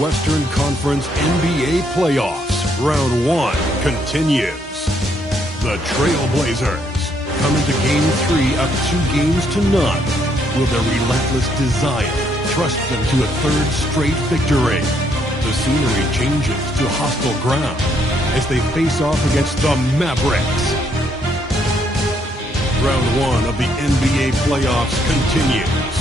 Western Conference NBA playoffs. Round 1 continues. The Trailblazers come into Game 3 up 2 games to none. Will their relentless desire thrust them to a third straight victory? The scenery changes to hostile ground as they face off against the Mavericks. Round 1 of the NBA playoffs continues.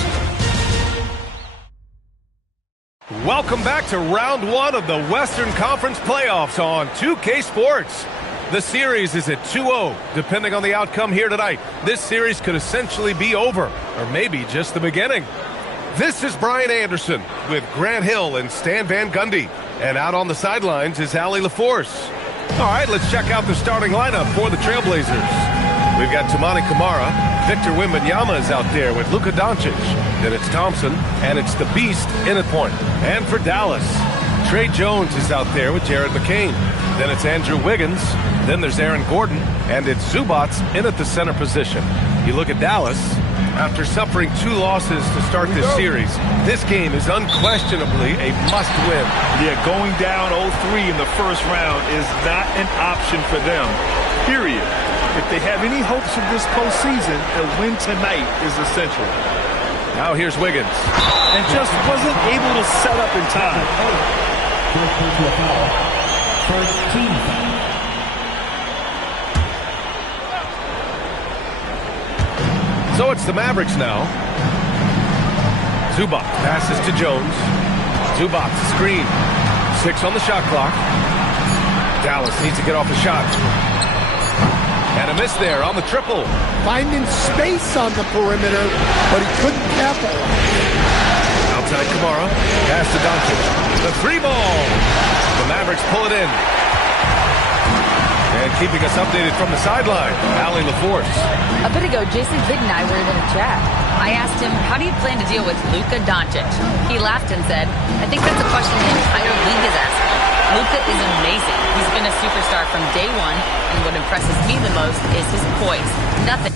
Welcome back to round 1 of the Western Conference playoffs on 2K Sports. The series is at 2-0. Depending on the outcome here tonight, this series could essentially be over, or maybe just the beginning. This is Brian Anderson with Grant Hill and Stan Van Gundy. And out on the sidelines is Allie LaForce. All right, let's check out the starting lineup for the Trailblazers. We've got Toumani Camara. Victor Wembanyama is out there with Luka Doncic. Then it's Thompson, and it's the Beast in at point. And for Dallas, Trey Jones is out there with Jared McCain. Then it's Andrew Wiggins. Then there's Aaron Gordon, and it's Zubac in at the center position. You look at Dallas. After suffering 2 losses to start this series, this game is unquestionably a must-win. Yeah, going down 0-3 in the first round is not an option for them, period. If they have any hopes of this postseason, a win tonight is essential. Now here's Wiggins. And just wasn't able to set up in time. First team foul. So it's the Mavericks now. Zubac passes to Jones. Zubac screen. 6 on the shot clock. Dallas needs to get off a shot. And a miss there on the triple. Finding space on the perimeter, but he couldn't capitalize. Outside Camara. Pass to Doncic. The 3 ball. The Mavericks pull it in. And keeping us updated from the sideline, Allie LaForce. A bit ago, Jason Kidd and I were able to chat. I asked him, how do you plan to deal with Luka Doncic? He laughed and said, I think that's a question the entire league is asking. Luka is amazing. He's been a superstar from day one, and what impresses me the most is his poise. Nothing.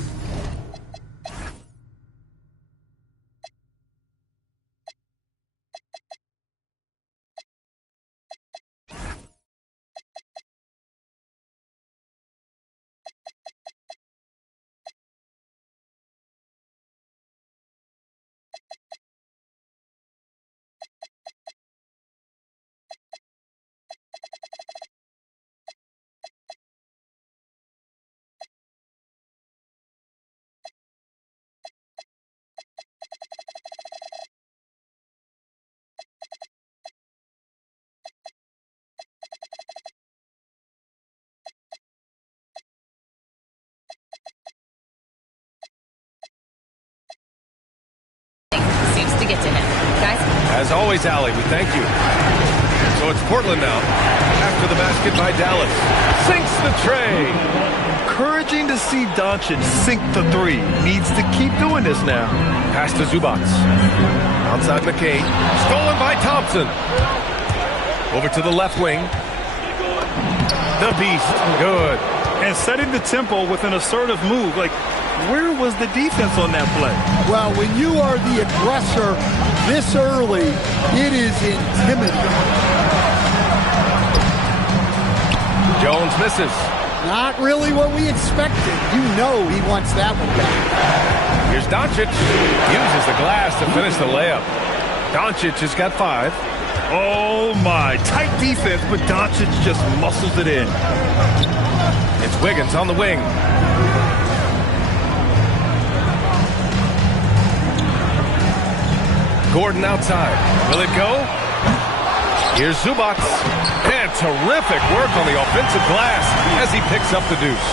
To get to him. Guys? As always, Allie, we thank you. So it's Portland now. After the basket by Dallas. Sinks the tray. Encouraging to see Doncic sink the 3. Needs to keep doing this now. Pass to Zubac. Outside McCain. Stolen by Thompson. Over to the left wing. The Beast. Good. And setting the tempo with an assertive move. Like, where was the defense on that play? Well, when you are the aggressor this early, it is intimidating. Jones misses. Not really what we expected. You know he wants that one back. Here's Doncic. Uses the glass to finish the layup. Doncic has got 5. Oh, my. Tight defense, but Doncic just muscles it in. It's Wiggins on the wing. Gordon outside. Will it go? Here's Zubac. And terrific work on the offensive glass as he picks up the deuce.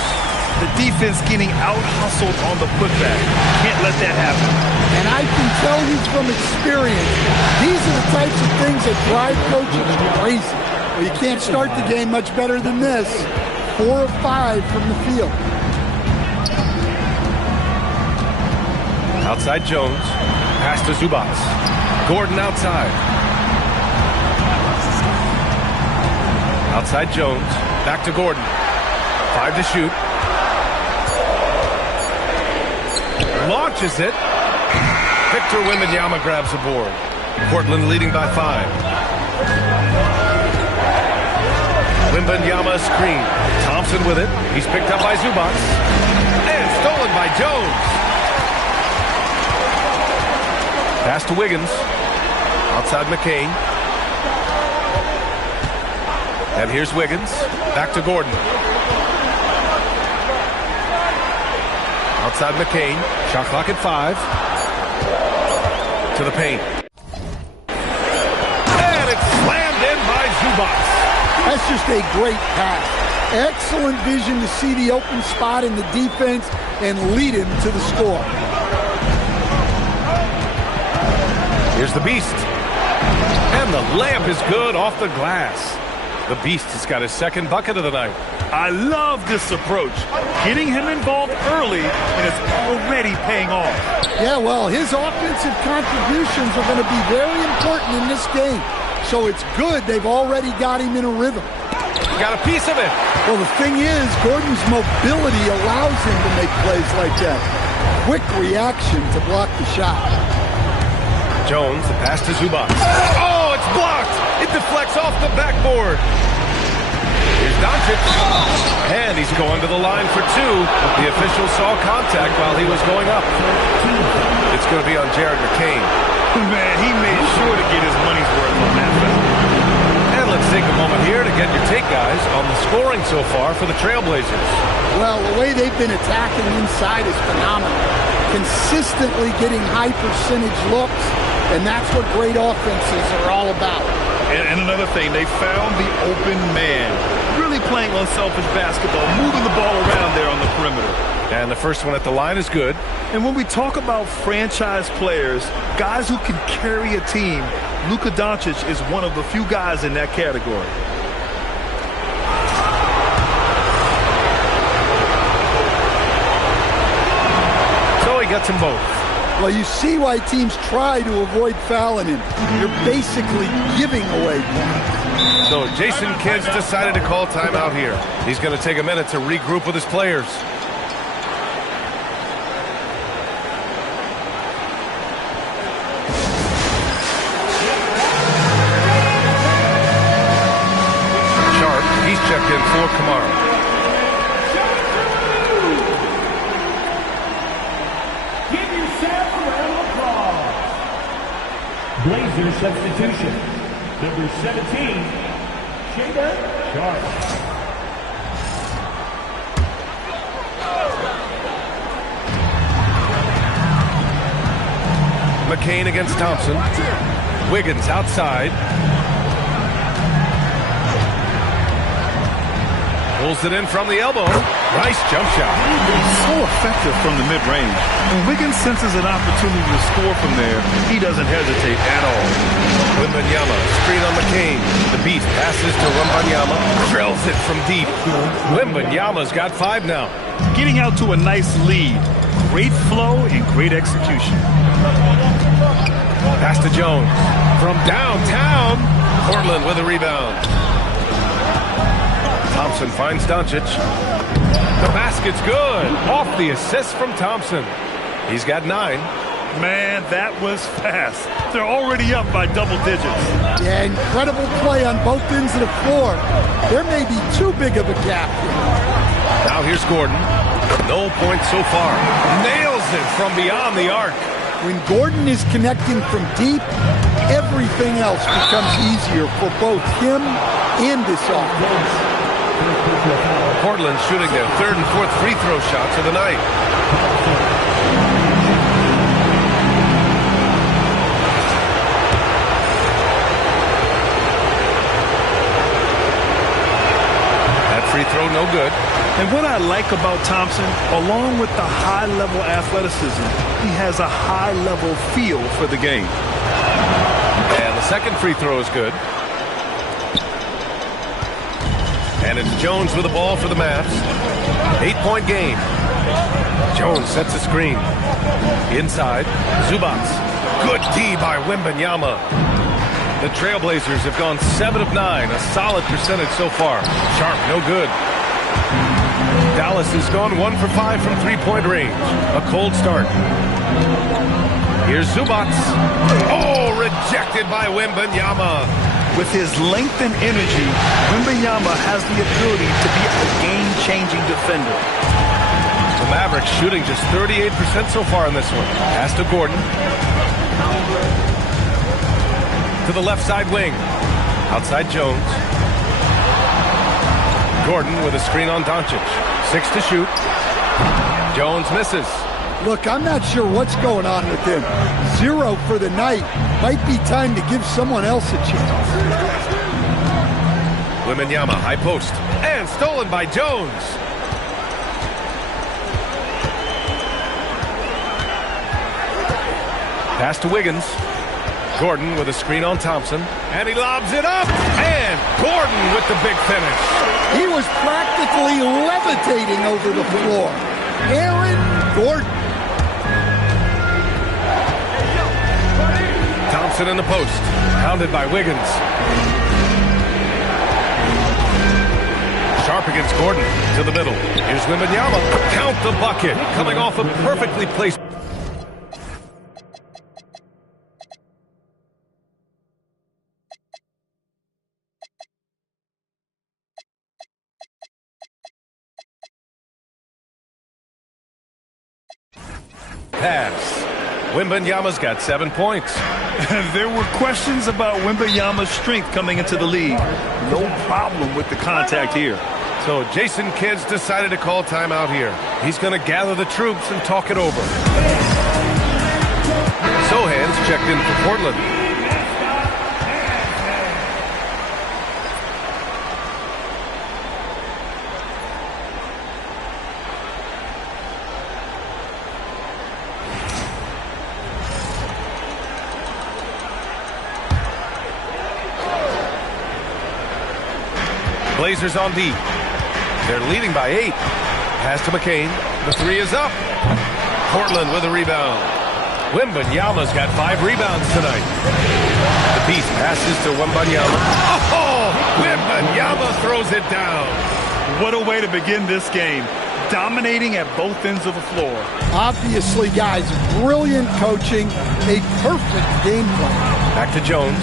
The defense getting out-hustled on the putback. Can't let that happen. And I can tell you from experience, these are the types of things that drive coaches crazy. Well, you can't start the game much better than this. 4 of 5 from the field. Outside Jones. Pass to Zubac. Gordon outside. Outside Jones. Back to Gordon. 5 to shoot. Launches it. Victor Wembanyama grabs the board. Portland leading by 5. Wembanyama screen. Thompson with it. He's picked up by Zubac. And stolen by Jones. Pass to Wiggins. Outside McCain. And here's Wiggins. Back to Gordon. Outside McCain. Shot clock at 5. To the paint. And it's slammed in by Zubac. That's just a great pass. Excellent vision to see the open spot in the defense and lead him to the score. Here's the Beast. And the layup is good off the glass. The Beast has got his second bucket of the night. I love this approach. Getting him involved early, and it's already paying off. Yeah, well, his offensive contributions are going to be very important in this game. So it's good they've already got him in a rhythm. Got a piece of it. Well, the thing is, Gordon's mobility allows him to make plays like that. Quick reaction to block the shot. Jones, the pass to Zubac. Oh, it's blocked. It deflects off the backboard. Here's Doncic. And he's going to the line for 2. The official saw contact while he was going up. It's going to be on Jared McCain. Man, he made sure to get his money's worth on that foul. And let's take a moment here to get your take, guys, on the scoring so far for the Trailblazers. Well, the way they've been attacking inside is phenomenal. Consistently getting high percentage looks, and that's what great offenses are all about. And another thing, they found the open man. Really playing unselfish basketball, moving the ball around there on the perimeter. And the first one at the line is good. And when we talk about franchise players, guys who can carry a team, Luka Doncic is one of the few guys in that category. So he gets them both. Well, you see why teams try to avoid fouling him. You're basically giving away points. So Jason Kidd's decided to call timeout here. He's going to take a minute to regroup with his players. He's checked in for Kamara. Give yourself a round of applause. Blazer substitution. Number 17, Shader Sharp. McCain against Thompson. Wiggins outside. Pulls it in from the elbow. Nice jump shot. So effective from the mid-range. When Wiggins senses an opportunity to score from there, he doesn't hesitate at all. Wembanyama, screen on McCain. The Beast passes to Wembanyama. Drills it from deep. Wembanyama's got 5 now. Getting out to a nice lead. Great flow and great execution. Pass to Jones. From downtown. Portland with a rebound. Thompson finds Doncic. The basket's good. Off the assist from Thompson. He's got 9. Man, that was fast. They're already up by double digits. Yeah, incredible play on both ends of the floor. There may be too big of a gap here. Now here's Gordon. No points so far. Nails it from beyond the arc. When Gordon is connecting from deep, everything else becomes easier for both him and this offense. Portland shooting their 3rd and 4th free throw shots of the night. That free throw no good. And what I like about Thompson, along with the high-level athleticism, he has a high-level feel for the game. And the second free throw is good. And it's Jones with the ball for the Mavs. 8-point game. Jones sets a screen. Inside, Zubac. Good D by Wembanyama. The Trailblazers have gone 7 of 9, a solid percentage so far. Sharp, no good. Dallas has gone 1 for 5 from 3-point range. A cold start. Here's Zubac. Oh, rejected by Wembanyama. With his length and energy, Wembanyama has the ability to be a game-changing defender. The Mavericks shooting just 38% so far in this one. Pass to Gordon. To the left side wing. Outside Jones. Gordon with a screen on Doncic. 6 to shoot. Jones misses. Look, I'm not sure what's going on with him. 0 for the night. Might be time to give someone else a chance. Wembanyama, high post. And stolen by Jones. Pass to Wiggins. Gordon with a screen on Thompson. And he lobs it up. And Gordon with the big finish. He was practically levitating over the floor. Aaron Gordon. Thompson in the post. Pounded by Wiggins. Sharp against Gordon. To the middle. Here's Wembanyama. Count the bucket. Coming off a perfectly placed. Pass. Wembanyama's got 7 points. There were questions about Wembanyama's strength coming into the league. No problem with the contact here. So Jason Kidd's decided to call timeout here. He's going to gather the troops and talk it over. Sohan's checked in for Portland. Blazers on D. They're leading by 8. Pass to McCain. The 3 is up. Portland with a rebound. Wembanyama's got 5 rebounds tonight. The piece passes to Wembanyama. Oh! Wembanyama throws it down. What a way to begin this game. Dominating at both ends of the floor. Obviously, guys, brilliant coaching. A perfect game plan. Back to Jones.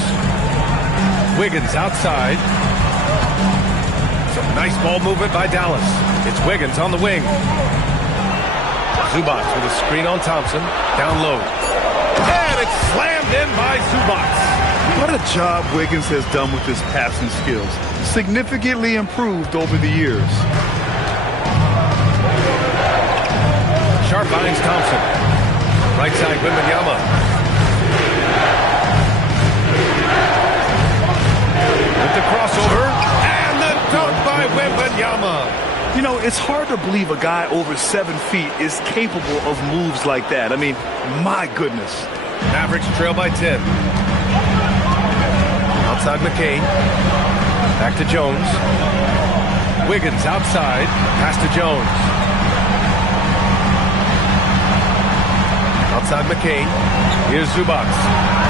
Wiggins outside. Some nice ball movement by Dallas. It's Wiggins on the wing. Zubac with a screen on Thompson. Down low. And it's slammed in by Zubac. What a job Wiggins has done with his passing skills. Significantly improved over the years. Sharp finds Thompson. Right side, Wembanyama. With the crossover. And the dunk by Wembanyama. You know, it's hard to believe a guy over 7 feet is capable of moves like that. I mean, my goodness. Mavericks trail by 10. Outside McCain. Back to Jones. Wiggins outside. Pass to Jones. Outside McCain. Here's Zubac.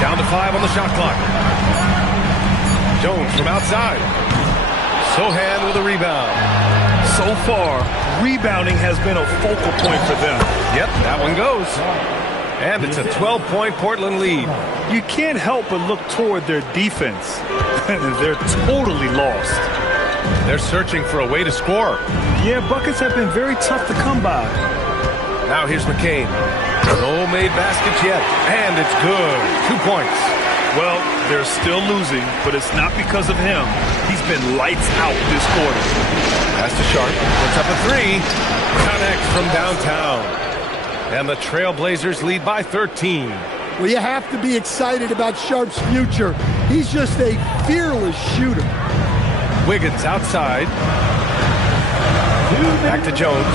Down to 5 on the shot clock. Jones from outside. Sohan with a rebound. So far, rebounding has been a focal point for them. Yep, that one goes. And it's a 12-point Portland lead. You can't help but look toward their defense. They're totally lost. They're searching for a way to score. Yeah, buckets have been very tough to come by. Now here's McCain. No made baskets yet. And it's good. 2 points. Well, they're still losing, but it's not because of him. He's been lights out this quarter. Pass to Sharp. Puts up a 3. Connects from downtown. And the Trailblazers lead by 13. Well, you have to be excited about Sharp's future. He's just a fearless shooter. Wiggins outside. Back to Jones.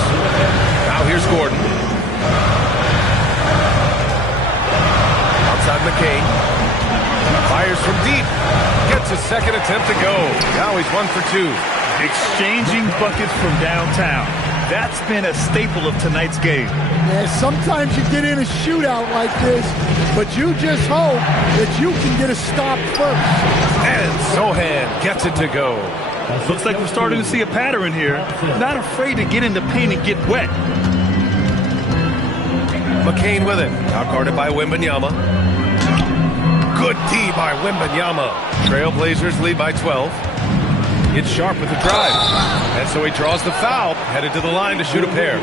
Now here's Gordon. Outside McCain. Fires from deep. Gets a second attempt to go. Now he's 1 for 2. Exchanging buckets from downtown. That's been a staple of tonight's game. Yeah, sometimes you get in a shootout like this, but you just hope that you can get a stop first. And Sohan gets it to go. Looks like we're starting to see a pattern here. Not afraid to get in the paint and get wet. McCain with it. Out guarded by Wembanyama. Good D by Wembanyama. Trailblazers lead by 12. It's Sharp with the drive. And so he draws the foul, headed to the line to shoot a pair.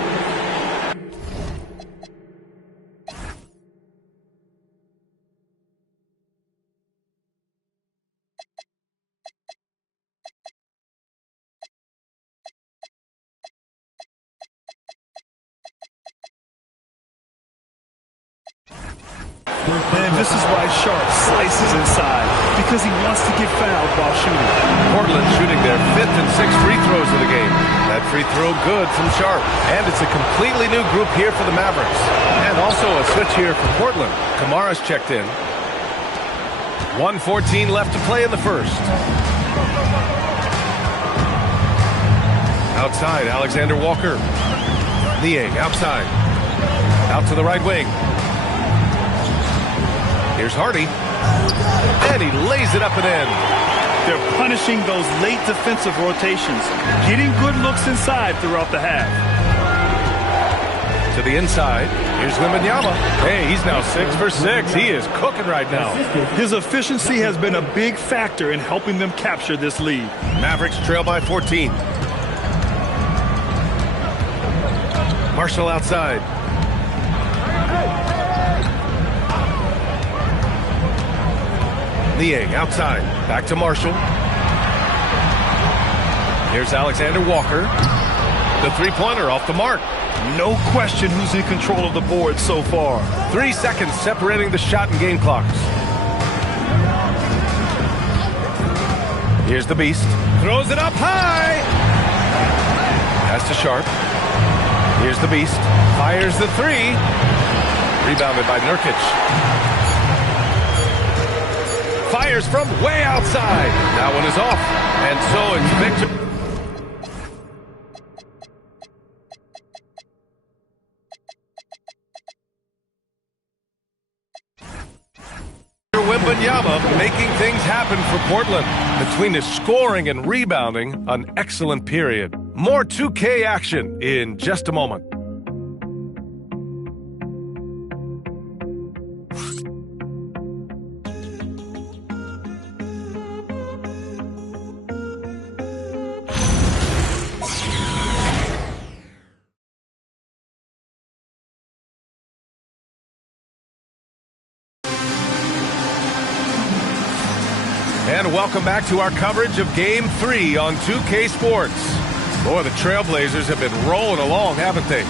And this is why Sharp slices inside, because he wants to get fouled while shooting. Portland shooting their 5th and 6th free throws of the game. That free throw good from Sharp. And it's a completely new group here for the Mavericks. And also a switch here for Portland. Kamara's checked in. 1:14 left to play in the first. Outside, Alexander Walker. Niang outside. Out to the right wing. Here's Hardy. And he lays it up and in. They're punishing those late defensive rotations, getting good looks inside throughout the half. To the inside. Here's Wembanyama. Hey, he's now 6 for 6. He is cooking right now. His efficiency has been a big factor in helping them capture this lead. Mavericks trail by 14. Marshall outside. Niang outside. Back to Marshall. Here's Alexander Walker. The three-pointer off the mark. No question who's in control of the board so far. 3 seconds separating the shot and game clocks. Here's the Beast. Throws it up high. Pass to Sharp. Here's the Beast. Fires the three. Rebounded by Nurkic. Fires from way outside. That one is off. And so it's Victor. Wembanyama making things happen for Portland. Between his scoring and rebounding, an excellent period. More 2K action in just a moment. And welcome back to our coverage of Game 3 on 2K Sports. Boy, the Trailblazers have been rolling along, haven't they?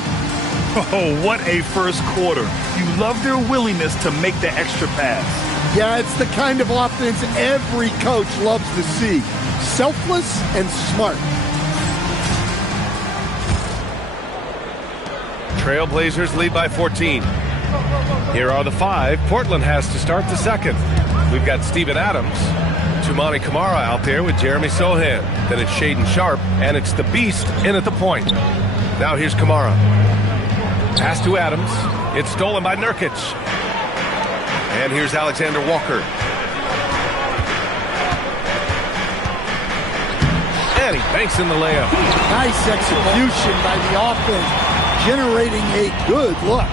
Oh, what a first quarter. You love their willingness to make the extra pass. Yeah, it's the kind of offense every coach loves to see. Selfless and smart. Trailblazers lead by 14. Here are the 5. Portland has to start the second. We've got Steven Adams. Toumani Camara out there with Jeremy Sohan. Then it's Shaedon Sharp, and it's the Beast in at the point. Now here's Camara. Pass to Adams. It's stolen by Nurkic. And here's Alexander Walker. And he banks in the layup. Nice execution by the offense, generating a good look.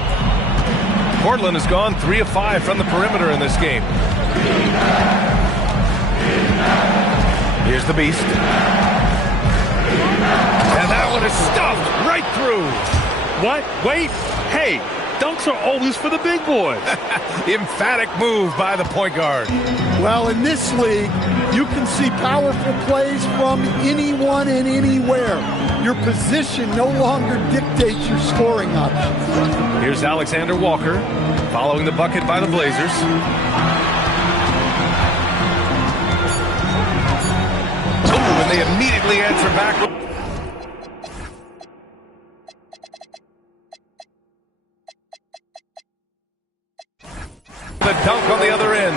Portland has gone 3 of 5 from the perimeter in this game. Here's the Beast. And that one is stuffed right through. What? Wait. Hey, dunks are always for the big boys. Emphatic move by the point guard. Well, in this league, you can see powerful plays from anyone and anywhere. Your position no longer dictates your scoring options. Here's Alexander Walker following the bucket by the Blazers. And they immediately answer back. The dunk on the other end.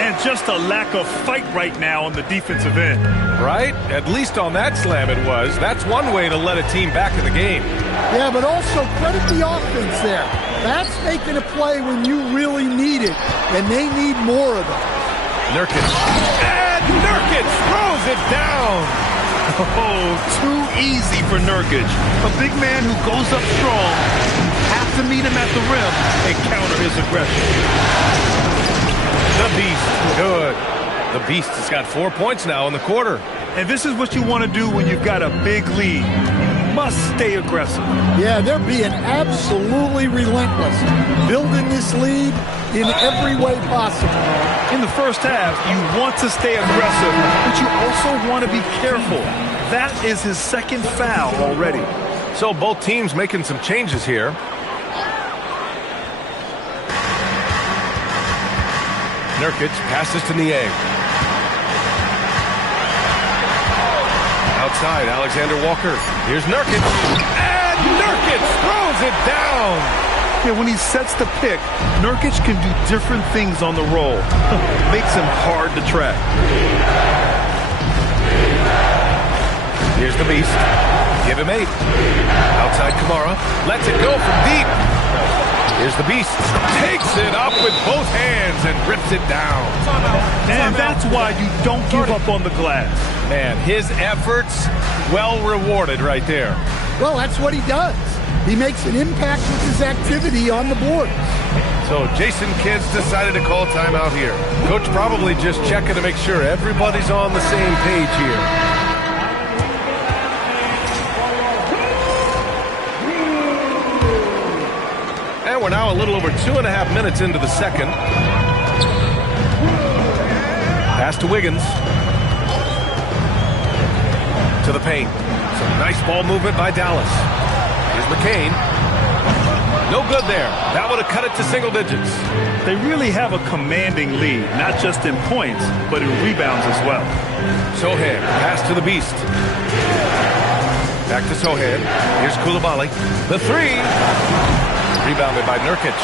And just a lack of fight right now on the defensive end. Right? At least on that slam it was. That's one way to let a team back in the game. Yeah, but also credit the offense there. That's making a play when you really need it, and they need more of it. Nurkic. And Nurkic throws it down. Oh, too easy for Nurkic. A big man who goes up strong. Have to meet him at the rim and counter his aggression. The Beast. Good. The Beast has got 4 points now in the quarter. And this is what you want to do when you've got a big lead. You must stay aggressive. Yeah, they're being absolutely relentless, building this lead in every way possible. In the first half, you want to stay aggressive, but you also want to be careful. That is his second foul already. So both teams making some changes here. Nurkic passes to Niang. Outside, Alexander Walker. Here's Nurkic. And Nurkic throws it down. Yeah, when he sets the pick, Nurkic can do different things on the roll. Makes him hard to track. Here's the Beast. Give him 8. Outside Kamara. Lets it go from deep. Here's the Beast. Takes it up with both hands and rips it down. And that's why you don't give up on the glass. Man, his efforts well rewarded right there. Well, that's what he does. He makes an impact with his activity on the board. So Jason Kidd's decided to call timeout here. Coach probably just checking to make sure everybody's on the same page here. And we're now a little over 2.5 minutes into the second. Pass to Wiggins. To the paint. Some nice ball movement by Dallas. Here's McCain. No good there. That would have cut it to single digits. They really have a commanding lead, not just in points, but in rebounds as well. Sohan, pass to the Beast. Back to Sohan. Here's Koulibaly. The 3. Rebounded by Nurkic.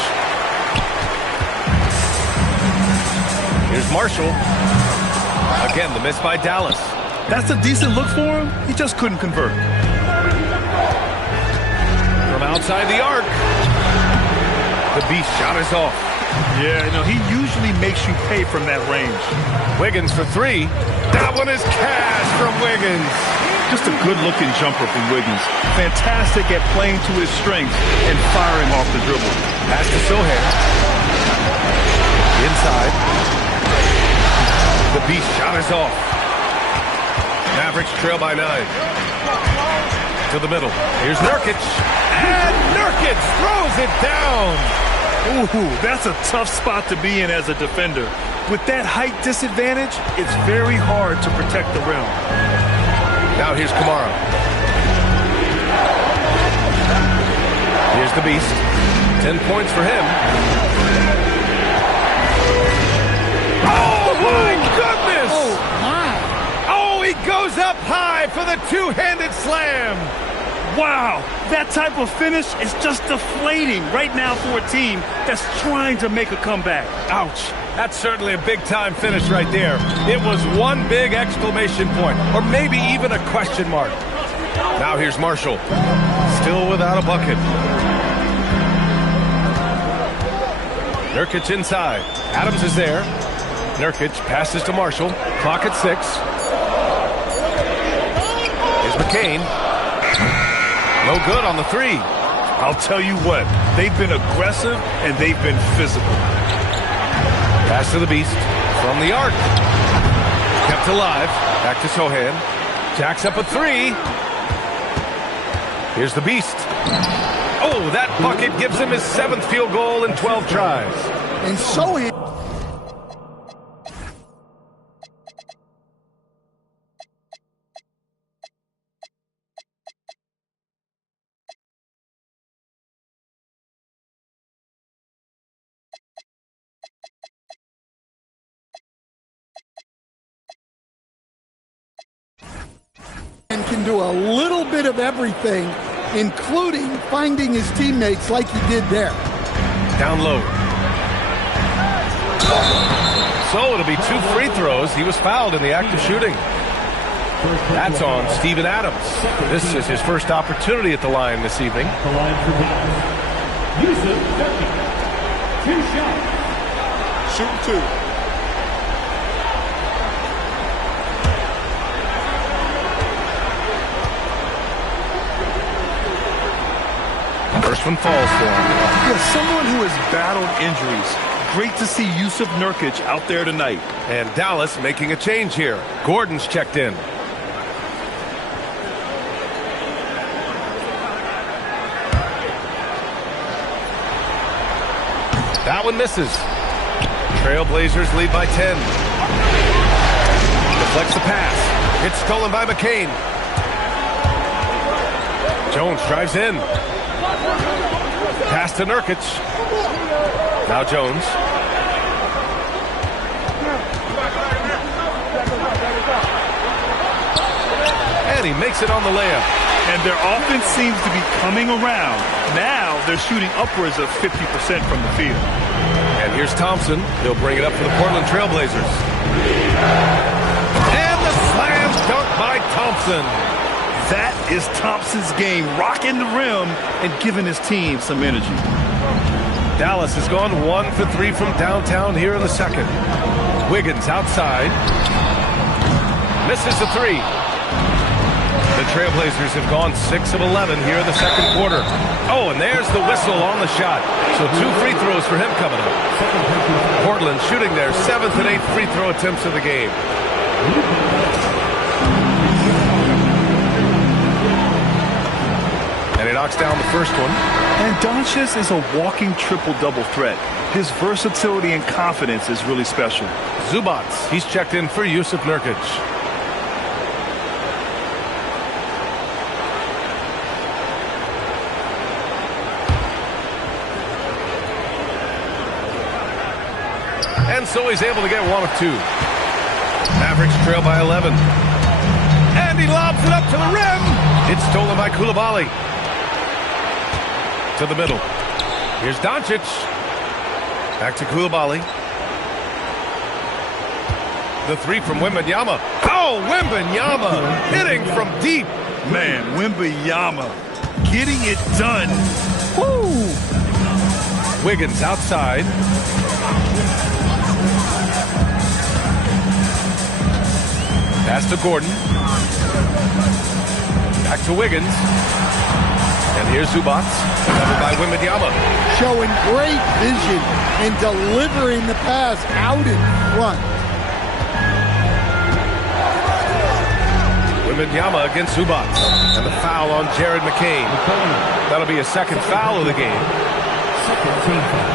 Here's Marshall. Again, the miss by Dallas. That's a decent look for him. He just couldn't convert. From outside the arc. The Beast shot is off. Yeah, he usually makes you pay from that range. Wiggins for 3. That one is cash from Wiggins. Just a good-looking jumper from Wiggins. Fantastic at playing to his strengths and firing off the dribble. Pass to Sohan. Inside. The Beast shot is off. Mavericks trail by 9. To the middle. Here's Nurkic. And Nurkic throws it down. Ooh, that's a tough spot to be in as a defender. With that height disadvantage, it's very hard to protect the rim. Now here's Kamara. Here's the Beast. 10 points for him. Oh, my goodness! Oh, my. Oh, he goes up high for the two-handed slam. Wow, that type of finish is just deflating right now for a team that's trying to make a comeback. Ouch. That's certainly a big-time finish right there. It was one big exclamation point, or maybe even a question mark. Now here's Marshall. Still without a bucket. Nurkic inside. Adams is there. Nurkic passes to Marshall. Clock at 6. Here's McCain. No good on the 3. I'll tell you what, they've been aggressive and they've been physical. Pass to the Beast from the arc. Kept alive. Back to Sohan. Jacks up a 3. Here's the Beast. Oh, that bucket gives him his 7th field goal in 12 tries. And Sohan. Can do a little bit of everything, including finding his teammates like he did there. Down low. So it'll be 2 free throws. He was fouled in the act of shooting. That's on Steven Adams. This is his first opportunity at the line this evening. The line for Dallas. Yusuf Nurkic. 2 shots. Shooting 2. First one falls for him. Yeah, someone who has battled injuries, great to see Yusuf Nurkic out there tonight. And Dallas making a change here. Gordon's checked in. That one misses. Trailblazers lead by 10. Deflects the pass. It's stolen by McCain. Jones drives in. Pass to Nurkic. Now Jones. And he makes it on the layup. And their offense seems to be coming around. Now they're shooting upwards of 50% from the field. And here's Thompson. He'll bring it up for the Portland Trailblazers. And the slam dunk by Thompson. That is Thompson's game, rocking the rim and giving his team some energy. Dallas has gone 1 for 3 from downtown here in the second. Wiggins outside. Misses the three. The Trailblazers have gone 6 of 11 here in the second quarter. Oh, and there's the whistle on the shot. So 2 free throws for him coming up. Portland shooting their 7th and 8th free throw attempts of the game. And he knocks down the first one. And Doncic is a walking triple-double threat. His versatility and confidence is really special. Zubac, he's checked in for Yusuf Nurkic. And so he's able to get one of two. Mavericks trail by 11. And he lobs it up to the rim. It's stolen by Coulibaly. To the middle. Here's Doncic. Back to Coulibaly. The three from Wembanyama. Oh, Wembanyama hitting from deep. Man, Wembanyama getting it done. Woo! Wiggins outside. Pass to Gordon. Back to Wiggins. And here's Zubac. Covered by Wembanyama. Showing great vision and delivering the pass out in front. Wembanyama against Zubac. And the foul on Jared McCain. That'll be a second foul of the game. Second team foul.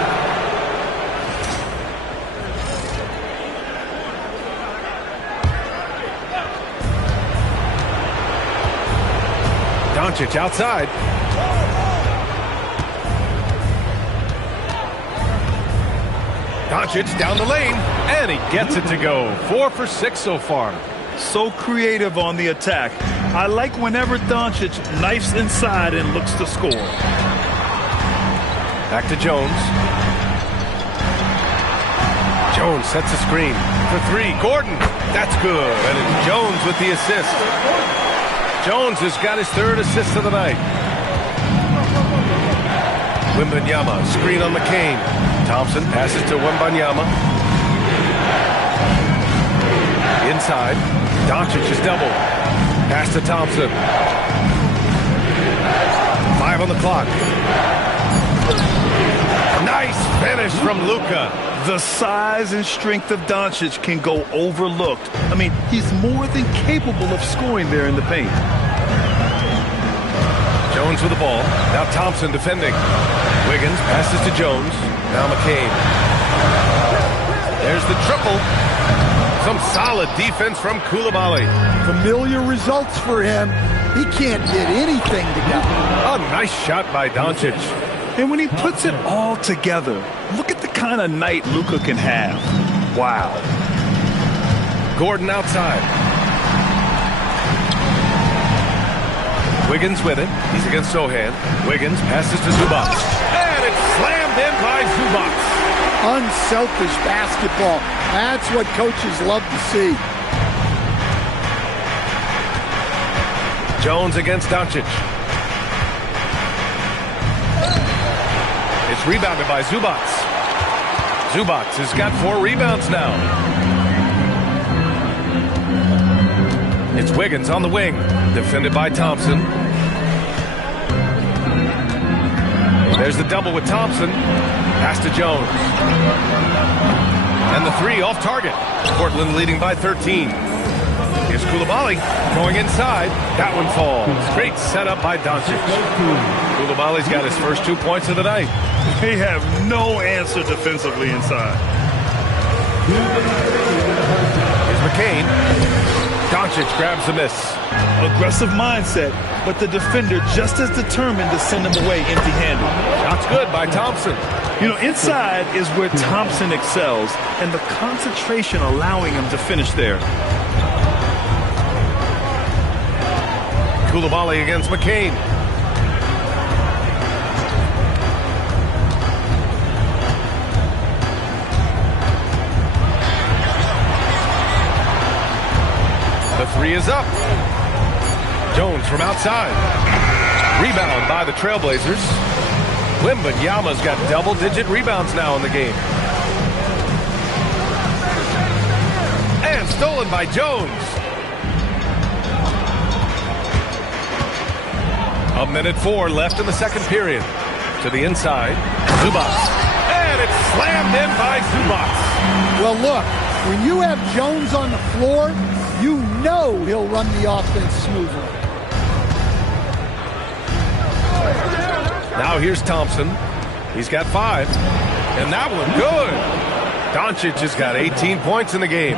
Doncic outside. Doncic down the lane, and he gets it to go. 4 for 6 so far. So creative on the attack. I like whenever Doncic knifes inside and looks to score. Back to Jones. Jones sets a screen for three. Gordon, that's good. And it's Jones with the assist. Jones has got his third assist of the night. Wembanyama, screen on McCain. Thompson passes to Wembanyama. Inside. Doncic is doubled. Pass to Thompson. 5 on the clock. Nice finish from Luka. The size and strength of Doncic can go overlooked. I mean, he's more than capable of scoring there in the paint. Jones with the ball. Now Thompson defending. Wiggins passes to Jones. Now McCain. There's the triple. Some solid defense from Coulibaly. Familiar results for him. He can't get anything together. A nice shot by Doncic. And when he puts it all together, look at the kind of night Luka can have. Wow. Gordon outside. Wiggins with it. He's against Sohan. Wiggins passes to Zubac. And it's slammed in by Zubac. Unselfish basketball. That's what coaches love to see. Jones against Doncic. It's rebounded by Zubac. Zubac has got 4 rebounds now. It's Wiggins on the wing. Defended by Thompson. There's the double with Thompson. Pass to Jones. And the three off target. Portland leading by 13. Here's Koulibaly going inside. That one falls. Great setup by Doncic. Koulibaly's got his first 2 points of the night. They have no answer defensively inside. Here's McCain. Doncic grabs the miss. Aggressive mindset, but the defender just as determined to send him away empty-handed. Shot's good by Thompson. You know, inside is where Thompson excels, and the concentration allowing him to finish there. Koulibaly against McCain. The three is up. Jones from outside. Rebound by the Trailblazers. Wembanyama's got double-digit rebounds now in the game. And stolen by Jones. A minute 4 left in the second period. To the inside. Zubac. And it's slammed in by Zubac. Well, look, when you have Jones on the floor, you know he'll run the offense smoothly. Now here's Thompson. He's got 5. And that one good. Doncic has got 18 points in the game.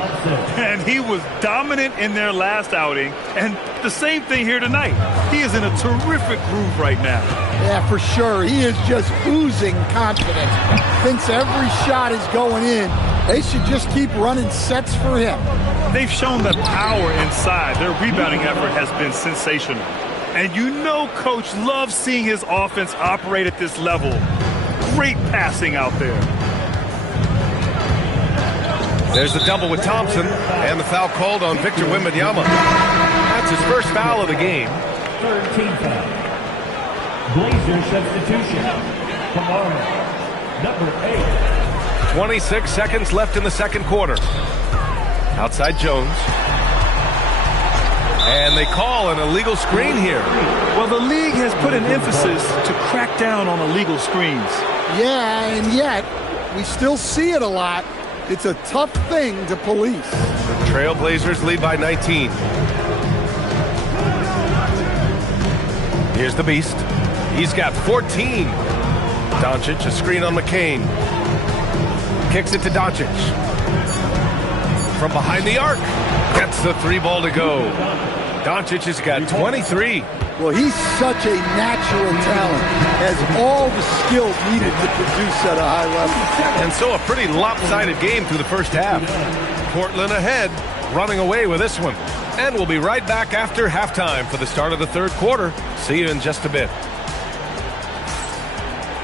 And he was dominant in their last outing. And the same thing here tonight. He is in a terrific groove right now. Yeah, for sure. He is just oozing confidence. Thinks every shot is going in. They should just keep running sets for him. They've shown the power inside. Their rebounding effort has been sensational. And you know Coach loves seeing his offense operate at this level. Great passing out there. There's the double with Thompson, and the foul called on Victor Wembanyama. That's his first foul of the game. Third team foul. Blazers substitution. Kamara, number 8. 26 seconds left in the second quarter. Outside Jones. And they call an illegal screen here. Well, the league has put an emphasis to crack down on illegal screens. Yeah, and yet we still see it a lot. It's a tough thing to police. The Trailblazers lead by 19. Here's the Beast. He's got 14. Doncic, a screen on McCain. Kicks it to Doncic. From behind the arc. Gets the 3 ball to go. Doncic has got 23. Well, he's such a natural talent. Has all the skills needed to produce at a high level. And so a pretty lopsided game through the first half. Portland ahead, running away with this one. And we'll be right back after halftime for the start of the third quarter. See you in just a bit.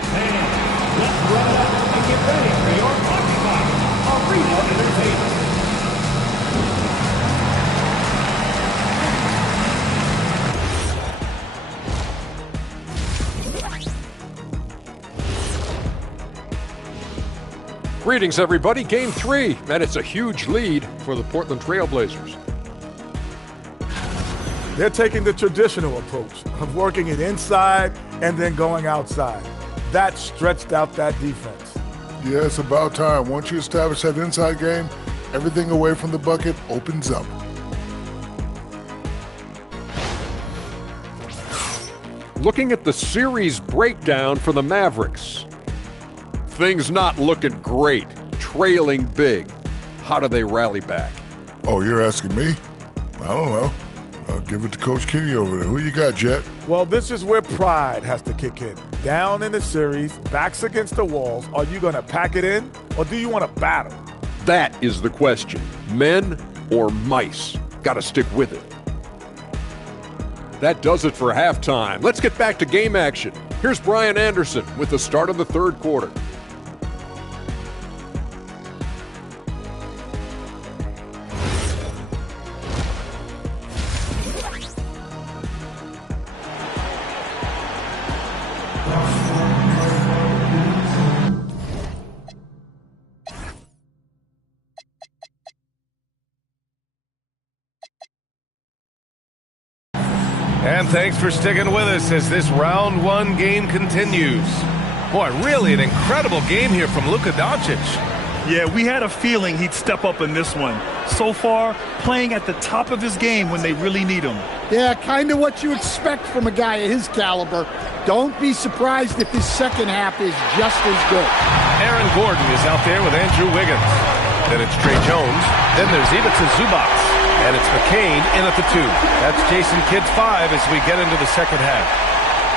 Let's run up and get ready for your Occupy Arena Entertainment. Greetings, everybody. Game 3, and it's a huge lead for the Portland Trailblazers. They're taking the traditional approach of working it inside and then going outside. That stretched out that defense. Yeah, it's about time. Once you establish that inside game, everything away from the bucket opens up. Looking at the series breakdown for the Mavericks. Things not looking great, trailing big. How do they rally back? Oh, you're asking me? I don't know. I'll give it to Coach Kenny over there. Who you got, Jet? Well, this is where pride has to kick in. Down in the series, backs against the walls, are you going to pack it in or do you want to battle? That is the question. Men or mice? Got to stick with it. That does it for halftime. Let's get back to game action. Here's Brian Anderson with the start of the third quarter. And thanks for sticking with us as this round one game continues. Boy, really an incredible game here from Luka Doncic. Yeah, we had a feeling he'd step up in this one. So far, playing at the top of his game when they really need him. Yeah, kind of what you expect from a guy of his caliber. Don't be surprised if his second half is just as good. Aaron Gordon is out there with Andrew Wiggins. Then it's Trey Jones. Then there's Ivica Zubac. And it's McCain in at the 2. That's Jason Kidd's 5 as we get into the second half.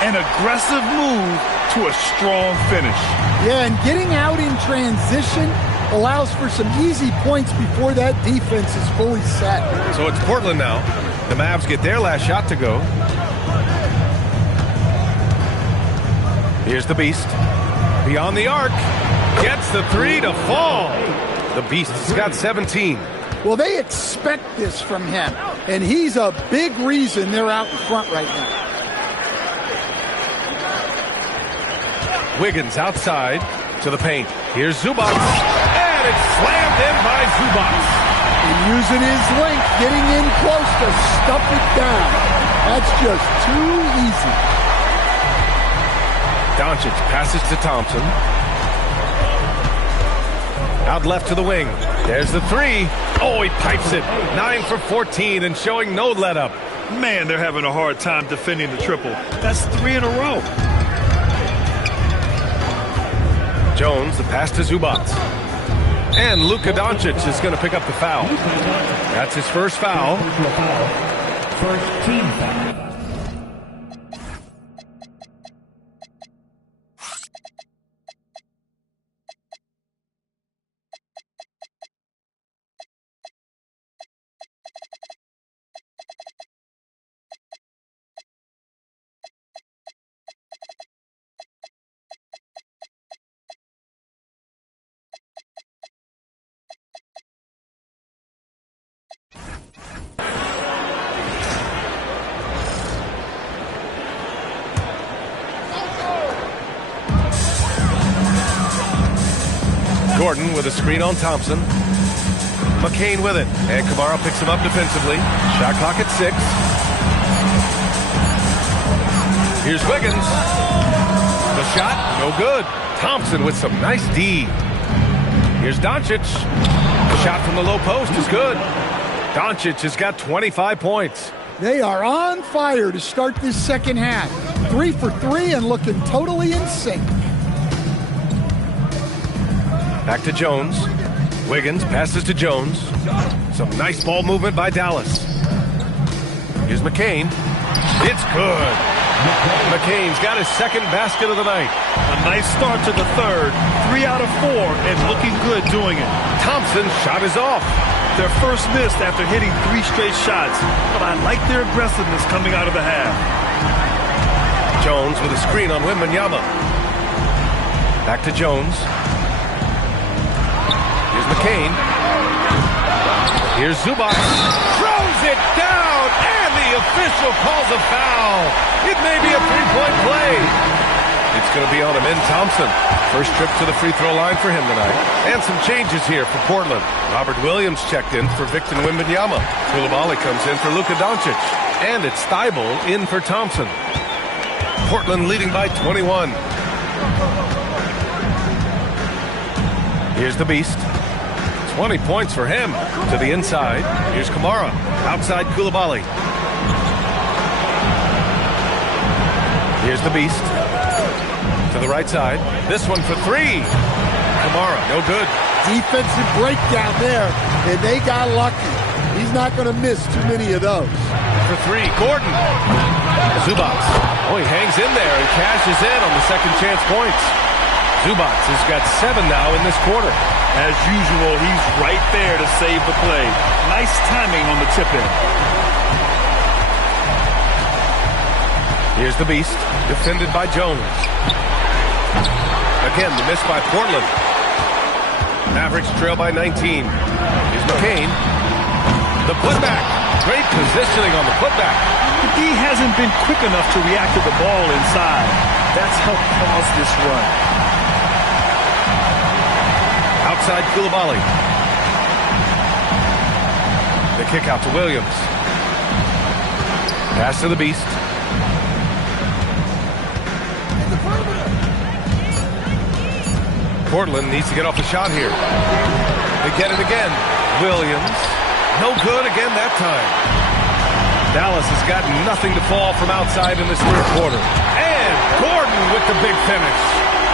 An aggressive move to a strong finish. Yeah, and getting out in transition allows for some easy points before that defense is fully set. So it's Portland now. The Mavs get their last shot to go. Here's the Beast. Beyond the arc. Gets the 3 to fall. The Beast has got 17. Well, they expect this from him, and he's a big reason they're out in front right now. Wiggins outside to the paint. Here's Zubac. And it's slammed in by Zubac. And using his length, getting in close to stuff it down. That's just too easy. Doncic passes to Thompson. Out left to the wing. There's the 3. Oh, he pipes it. 9 for 14 and showing no let-up. Man, they're having a hard time defending the triple. That's 3 in a row. Jones, the pass to Zubac. And Luka Doncic is going to pick up the foul. That's his first foul. First team foul. Gordon with a screen on Thompson. McCain with it. And Kamara picks him up defensively. Shot clock at 6. Here's Wiggins. The shot, no good. Thompson with some nice D. Here's Doncic. The shot from the low post is good. Doncic has got 25 points. They are on fire to start this second half. 3 for 3 and looking totally in sync. Back to Jones. Wiggins passes to Jones. Some nice ball movement by Dallas. Here's McCain. It's good. McCain's got his second basket of the night. A nice start to the third. 3 out of 4 and looking good doing it. Thompson's shot is off. Their first miss after hitting 3 straight shots. But I like their aggressiveness coming out of the half. Jones with a screen on Wembanyama. Back to Jones. Here's McCain. Here's Zubac. Throws it down, and the official calls a foul. It may be a 3-point play. It's going to be on Amin Thompson. First trip to the free throw line for him tonight. And some changes here for Portland. Robert Williams checked in for Victor Wembanyama. Koulibaly comes in for Luka Doncic. And it's Thibault in for Thompson. Portland leading by 21. Here's the Beast. 20 points for him. To the inside. Here's Kamara. Outside Koulibaly. Here's the Beast. To the right side. This one for 3. Kamara, no good. Defensive breakdown there, and they got lucky. He's not going to miss too many of those. For 3, Gordon. Zubac. Oh, he hangs in there and cashes in on the second chance points. Zubac has got 7 now in this quarter. As usual, he's right there to save the play. Nice timing on the tip-in. Here's the Beast, defended by Jones. Again, the miss by Portland. Mavericks trail by 19. Here's McCain. The putback. Great positioning on the putback. The D hasn't been quick enough to react to the ball inside. That's helped cause this run. Outside Koulibaly. The kick out to Williams. Pass to the Beast. Portland needs to get off the shot here. They get it again. Williams. No good again that time. Dallas has got nothing to fall from outside in this third quarter. And Gordon with the big finish.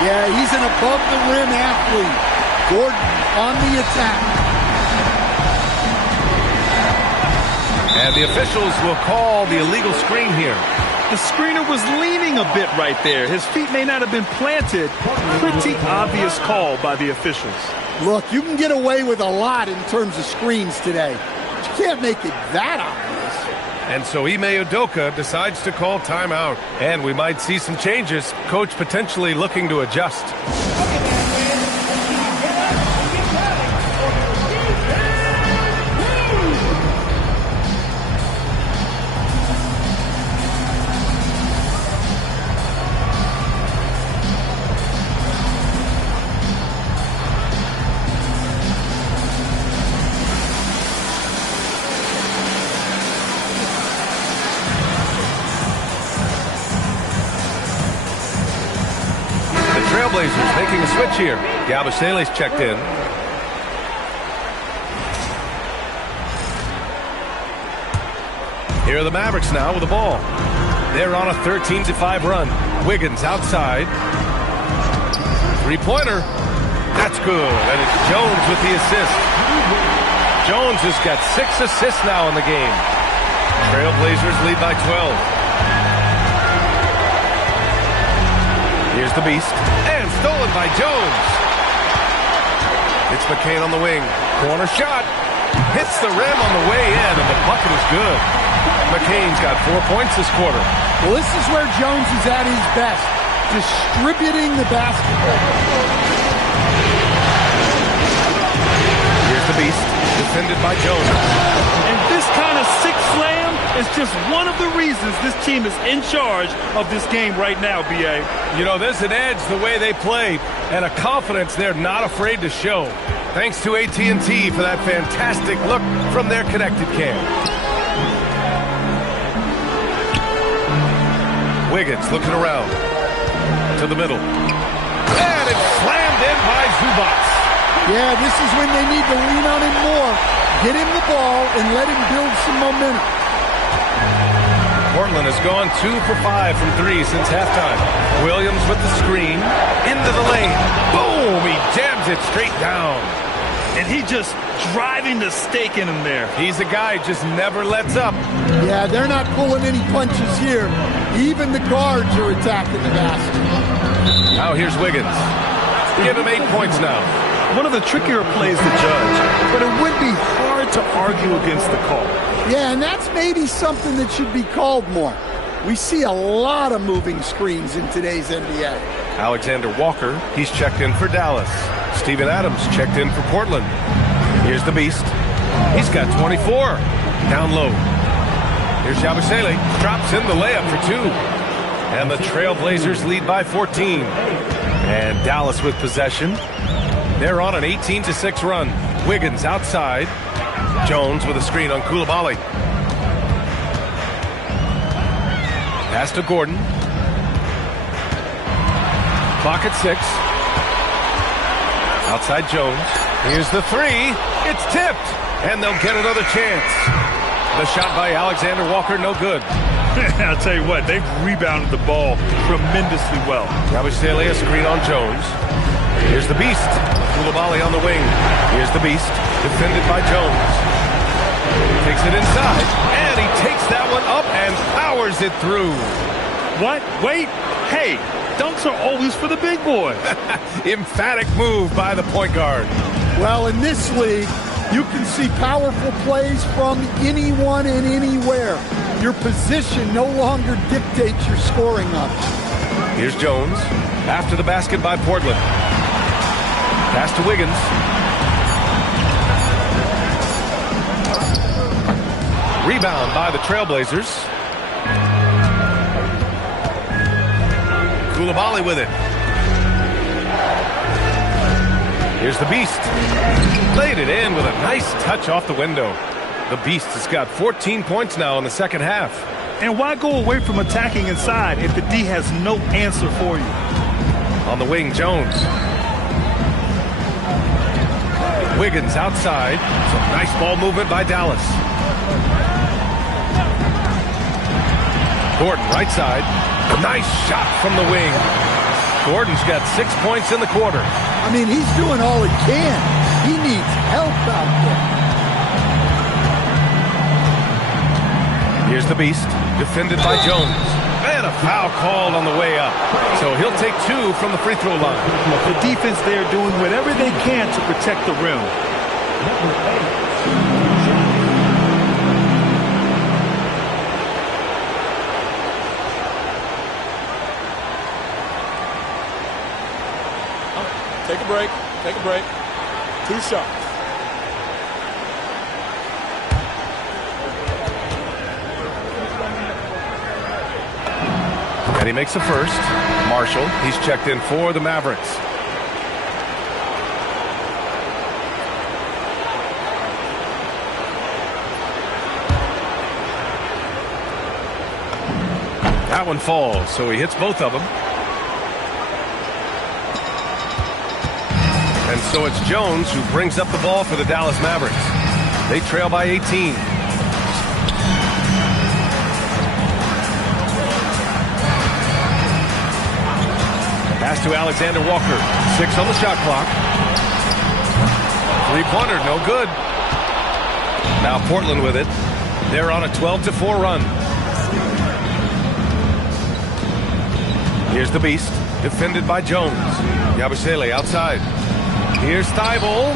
Yeah, he's an above-the-rim athlete. Gordon on the attack. And the officials will call the illegal screen here. The screener was leaning a bit right there. His feet may not have been planted. Pretty obvious call by the officials. Look, you can get away with a lot in terms of screens today. But you can't make it that obvious. And so Ime Udoka decides to call timeout. And we might see some changes. Coach potentially looking to adjust. Trailblazers making a switch here. Gametime checked in. Here are the Mavericks now with the ball. They're on a 13-5 run. Wiggins outside. Three-pointer. That's good. And it's Jones with the assist. Jones has got 6 assists now in the game. Trailblazers lead by 12. Here's the beast. And stolen by Jones. It's McCain on the wing. Corner shot. Hits the rim on the way in, and the bucket is good. McCain's got 4 points this quarter. Well, this is where Jones is at his best, distributing the basketball. Here's the beast, defended by Jones. And this kind of sick slam is just one of the reasons this team is in charge of this game right now, B.A. You know, there's an edge the way they play and a confidence they're not afraid to show. Thanks to AT&T for that fantastic look from their connected cam. Wiggins looking around to the middle. And it's slammed in by Zubac. Yeah, this is when they need to lean on him more. Get him the ball and let him build some momentum. Portland has gone 2 for 5 from 3 since halftime. Williams with the screen. Into the lane. Boom! He jams it straight down. And he just driving the stake in him there. He's a guy who just never lets up. Yeah, they're not pulling any punches here. Even the guards are attacking the basket. Now here's Wiggins. Give him 8 points now. One of the trickier plays to judge, but it would be hard to argue against the call. Yeah, and that's maybe something that should be called more. We see a lot of moving screens in today's NBA. Alexander Walker, he's checked in for Dallas. Steven Adams checked in for Portland. Here's the beast. He's got 24. Down low. Here's Yabusele. Drops in the layup for 2. And the Trailblazers lead by 14. And Dallas with possession. They're on an 18-6 run. Wiggins outside. Jones with a screen on Coulibaly. Pass to Gordon. Clock at 6. Outside Jones. Here's the 3. It's tipped. And they'll get another chance. The shot by Alexander Walker, no good. I'll tell you what, they've rebounded the ball tremendously well. Yabusele, a screen on Jones. Here's the beast. Coulibaly on the wing. Here's the beast. Defended by Jones. Takes it inside. And he takes that one up and powers it through. What? Wait. Hey, dunks are always for the big boy. Emphatic move by the point guard. Well, in this league, you can see powerful plays from anyone and anywhere. Your position no longer dictates your scoring option. Here's Jones. After the basket by Portland. Pass to Wiggins. Rebound by the Trailblazers. Coulibaly with it. Here's the beast. Laid it in with a nice touch off the window. The beast has got 14 points now in the second half. And why go away from attacking inside if the D has no answer for you? On the wing, Jones. Wiggins outside. Some nice ball movement by Dallas. Gordon right side. Nice shot from the wing. Gordon's got 6 points in the quarter. I mean, he's doing all he can. He needs help out there. Here's the Beast, defended by Jones. And a foul called on the way up. So he'll take 2 from the free throw line. The defense there doing whatever they can to protect the rim. Take a break. Take a break. 2 shots. And he makes the first. Marshall, he's checked in for the Mavericks. That one falls, so he hits both of them. And so it's Jones who brings up the ball for the Dallas Mavericks. They trail by 18. Pass to Alexander Walker. 6 on the shot clock. 3-pointer, no good. Now Portland with it. They're on a 12-4 run. Here's the Beast, defended by Jones. Yabusele outside. Here's Thibault.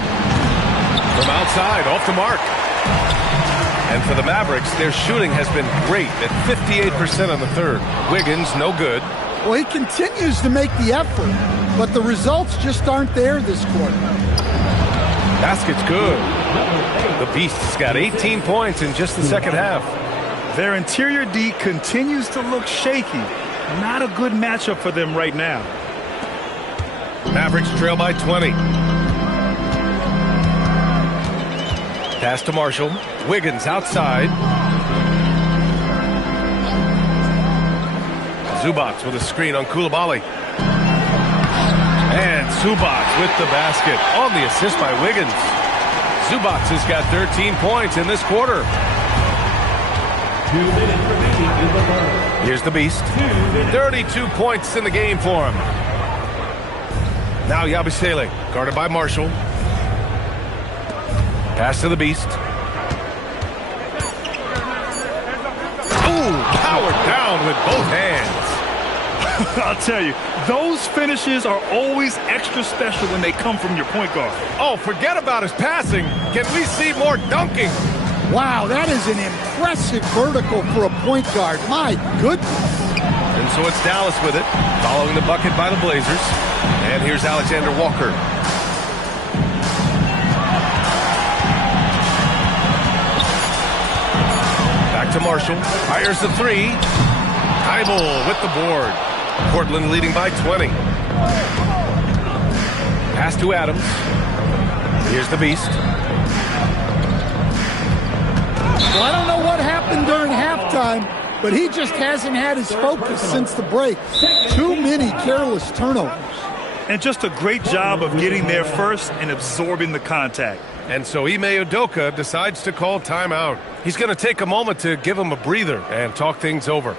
From outside, off the mark. And for the Mavericks, their shooting has been great at 58% on the third. Wiggins, no good. Well, he continues to make the effort, but the results just aren't there this quarter. Basket's good. The Beast's got 18 points in just the second half. Their interior D continues to look shaky. Not a good matchup for them right now. Mavericks trail by 20. Pass to Marshall. Wiggins outside. Zubac with a screen on Coulibaly. And Zubac with the basket on the assist by Wiggins. Zubac has got 13 points in this quarter. 2 minutes remaining in the third. Here's the Beast. 32 points in the game for him. Now Yabusele, guarded by Marshall. Pass to the Beast. Ooh, powered down with both hands. I'll tell you, those finishes are always extra special when they come from your point guard. Oh, forget about his passing. Can we see more dunking? Wow, that is an impressive vertical for a point guard. My goodness. And so it's Dallas with it, following the bucket by the Blazers. And here's Alexander Walker. Back to Marshall. Fires the 3. Thibault with the board. Portland leading by 20. Pass to Adams. Here's the Beast. Well, I don't know what happened during halftime, but he just hasn't had his focus since the break. Too many careless turnovers. And just a great job of getting there first and absorbing the contact. And so Ime Udoka decides to call timeout. He's going to take a moment to give him a breather and talk things over.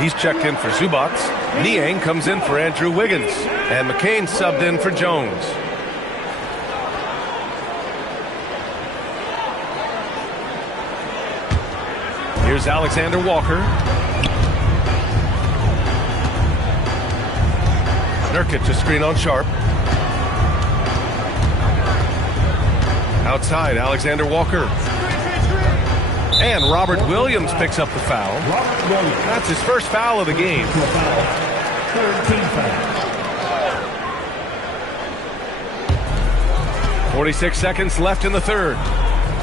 He's checked in for Zubac. Niang comes in for Andrew Wiggins. And McCain subbed in for Jones. Here's Alexander Walker. Nurkic a screen on Sharp. Outside, Alexander Walker. And Robert Williams picks up the foul. Robert Williams. That's his first foul of the game. Foul. Third team foul. 46 seconds left in the third.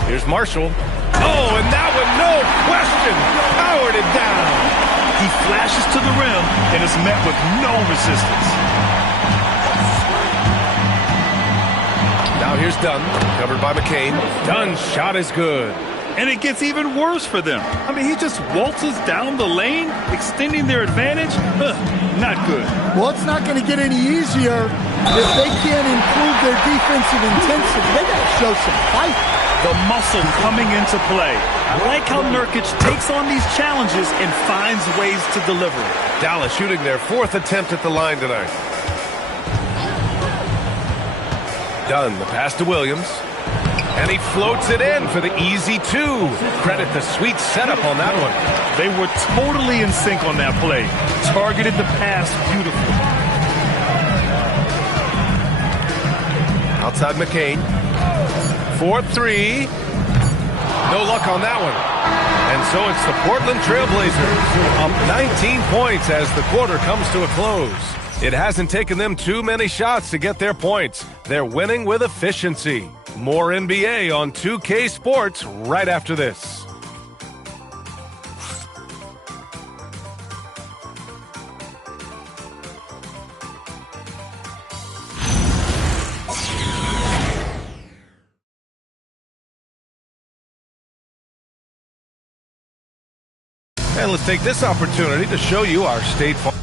Here's Marshall. Oh, and that one, no question, powered it down. He flashes to the rim and is met with no resistance. Now here's Dunn, covered by McCain. Dunn's shot is good. And it gets even worse for them. I mean, he just waltzes down the lane, extending their advantage. Not good. Well, it's not going to get any easier if they can't improve their defensive intensity. They got to show some fight. The muscle coming into play. I like how Nurkic takes on these challenges and finds ways to deliver it. Dallas shooting their fourth attempt at the line tonight. Dunn, the pass to Williams. And he floats it in for the easy two. Credit the sweet setup on that one. They were totally in sync on that play. Targeted the pass beautifully. Outside McCain. 4-3. No luck on that one. And so it's the Portland Trailblazers up 19 points as the quarter comes to a close. It hasn't taken them too many shots to get their points. They're winning with efficiency. More NBA on 2K Sports right after this. And let's take this opportunity to show you our State Farm.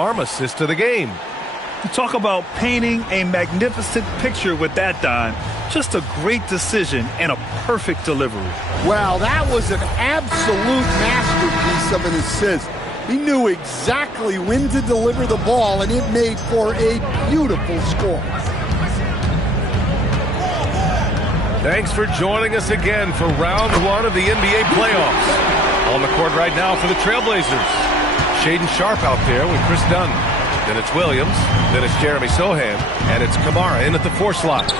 arm assist to the game. You talk about painting a magnificent picture with that, Don. Just a great decision and a perfect delivery. Well, that was an absolute masterpiece of an assist. He knew exactly when to deliver the ball, and it made for a beautiful score. Thanks for joining us again for round one of the NBA playoffs. On the court right now for the Trailblazers. Shaden Sharp out there with Chris Dunn. Then it's Williams. Then it's Jeremy Sohan. And it's Kamara in at the 4 slot.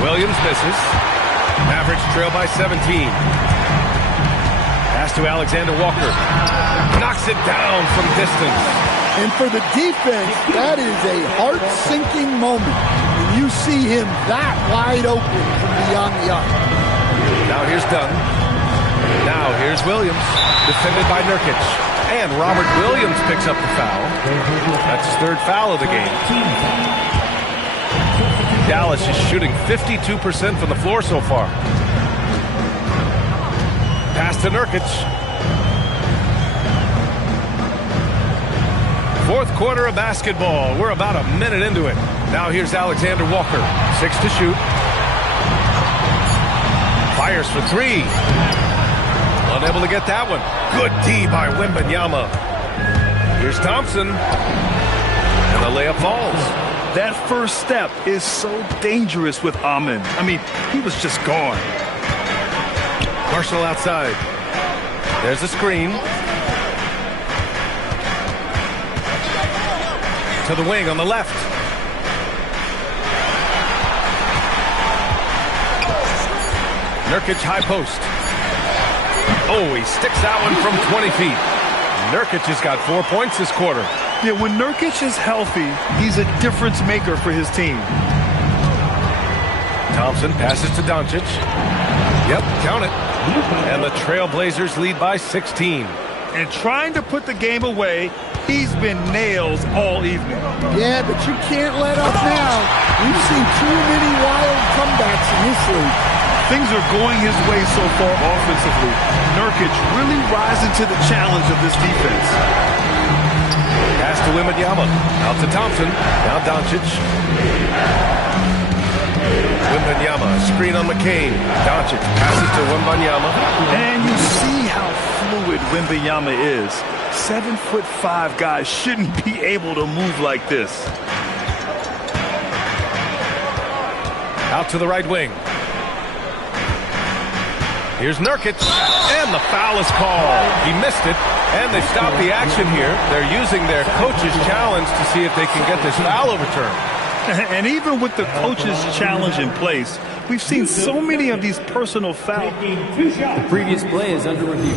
Williams misses. Mavericks trail by 17. Pass to Alexander Walker. Knocks it down from distance. And for the defense, that is a heart-sinking moment when you see him that wide open from beyond the arc. Now here's Dunn. Now here's Williams, defended by Nurkic. And Robert Williams picks up the foul. That's his 3rd foul of the game. Dallas is shooting 52% from the floor so far. Pass to Nurkic. 4th quarter of basketball. We're about a minute into it. Now here's Alexander Walker. 6 to shoot. Fires for 3. Unable to get that one. Good D by Wembanyama. Here's Thompson. And the layup falls. That first step is so dangerous with Amin. I mean, he was just gone. Marshall outside. There's a screen. To the wing on the left. Nurkic high post. Oh, he sticks that one from 20 feet. Nurkic has got 4 points this quarter. Yeah, when Nurkic is healthy, he's a difference maker for his team. Thompson passes to Doncic. Yep, count it. And the Trailblazers lead by 16. And trying to put the game away, he's been nails all evening. Yeah, but you can't let up now. We've seen too many wild comebacks in this league. Things are going his way so far offensively. Nurkic really rising to the challenge of this defense. Pass to Wembanyama. Out to Thompson. Now Doncic. Wembanyama. Screen on McCain. Doncic passes to Wembanyama. And you see how fluid Wembanyama is. 7'5" guys shouldn't be able to move like this. Out to the right wing. Here's Nurkic, and the foul is called. He missed it, and they stopped the action here. They're using their coach's challenge to see if they can get this foul overturned. And even with the coach's challenge in place, we've seen so many of these personal fouls. The previous play is under review.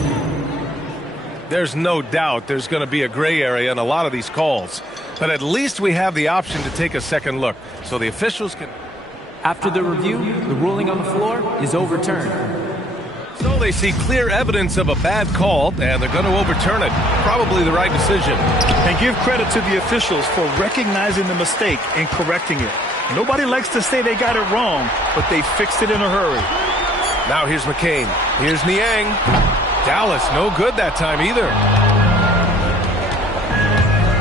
There's no doubt there's going to be a gray area in a lot of these calls. But at least we have the option to take a second look, so the officials can... After the review, the ruling on the floor is overturned. So they see clear evidence of a bad call, and they're going to overturn it. Probably the right decision. And give credit to the officials for recognizing the mistake and correcting it. Nobody likes to say they got it wrong, but they fixed it in a hurry. Now here's McCain. Here's Niang. Dallas, no good that time either.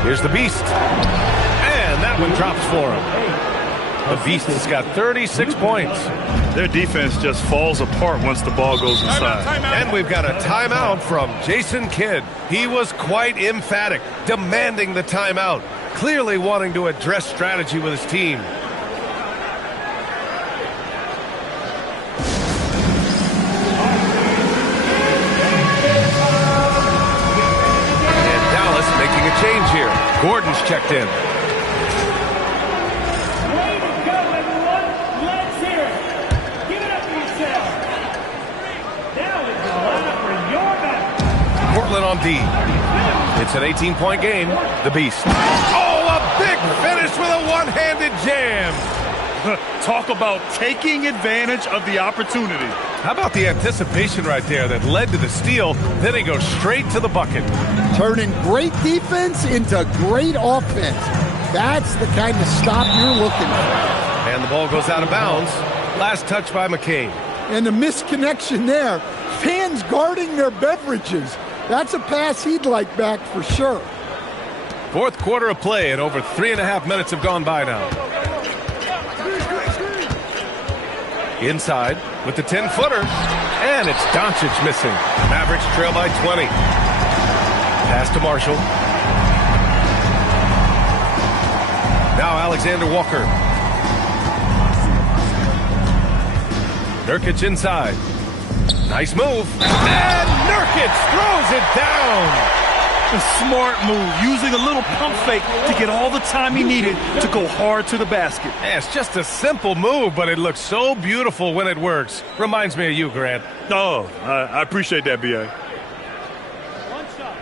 Here's the Beast. And that one drops for him. The Beast has got 36 points. Their defense just falls apart once the ball goes inside. And we've got a timeout from Jason Kidd. He was quite emphatic, demanding the timeout, clearly wanting to address strategy with his team. And Dallas making a change here. Gordon's checked in. Portland on D. It's an 18-point game. The Beast. Oh, a big finish with a one-handed jam. Talk about taking advantage of the opportunity. How about the anticipation right there that led to the steal? Then he goes straight to the bucket. Turning great defense into great offense. That's the kind of stop you're looking for. And the ball goes out of bounds. Last touch by McCain. And the misconnection there. Fans guarding their beverages. That's a pass he'd like back for sure. Fourth quarter of play, and over 3.5 minutes have gone by now. Inside with the 10-footer, and it's Doncic missing. Mavericks trail by 20. Pass to Marshall. Now Alexander Walker. Nurkic inside. Nice move. And Nurkic throws it down. A smart move, using a little pump fake to get all the time he needed to go hard to the basket. Yeah, it's just a simple move, but it looks so beautiful when it works. Reminds me of you, Grant. Oh, I appreciate that, B.A. One shot.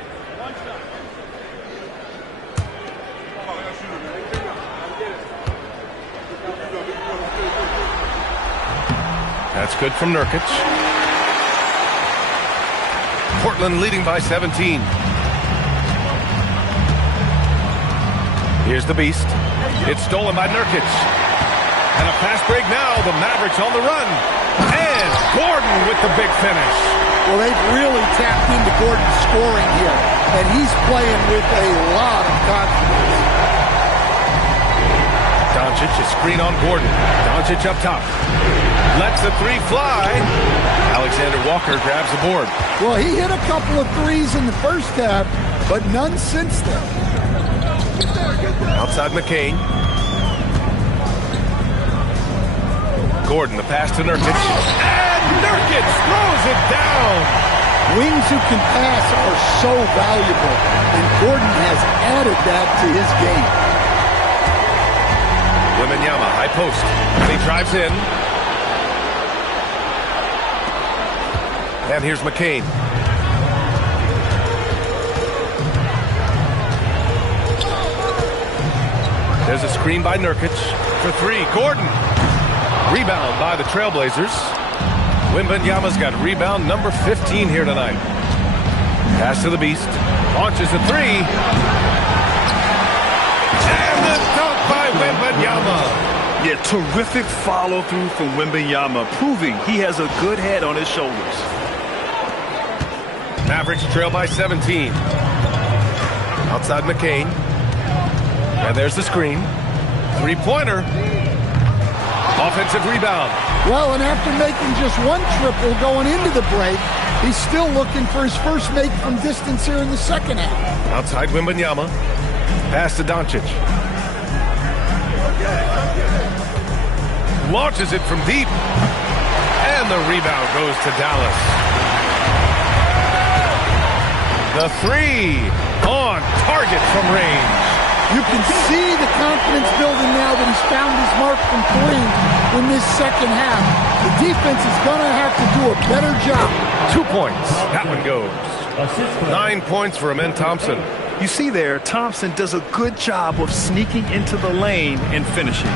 That's good from Nurkic. Portland leading by 17. Here's the beast. It's stolen by Nurkic. And a fast break now. The Mavericks on the run. And Gordon with the big finish. Well, they've really tapped into Gordon's scoring here. And he's playing with a lot of confidence. Doncic, a screen on Gordon. Doncic up top. Lets the three fly. Alexander Walker grabs the board. Well, he hit a couple of threes in the first half, but none since then. Outside McCain. Gordon, the pass to Nurkic. And Nurkic throws it down. Wings who can pass are so valuable, and Gordon has added that to his game. Wembanyama, high post. And he drives in. And here's McCain. There's a screen by Nurkic for three. Gordon. Rebound by the Trailblazers. Wembanyama's got rebound number 15 here tonight. Pass to the beast. Launches a three. And the dunk by Wembanyama. Yeah, terrific follow-through from Wembanyama, proving he has a good head on his shoulders. Mavericks trail by 17. Outside McCain. And there's the screen. Three-pointer. Offensive rebound. Well, and after making just one triple going into the break, he's still looking for his first make from distance here in the second half. Outside Wembanyama. Pass to Doncic. Launches it from deep. And the rebound goes to Dallas. The three on target from range. You can see the confidence building now that he's found his mark from three in this second half. The defense is going to have to do a better job. 2 points. That one goes. 9 points for Amen Thompson. You see there, Thompson does a good job of sneaking into the lane and finishing.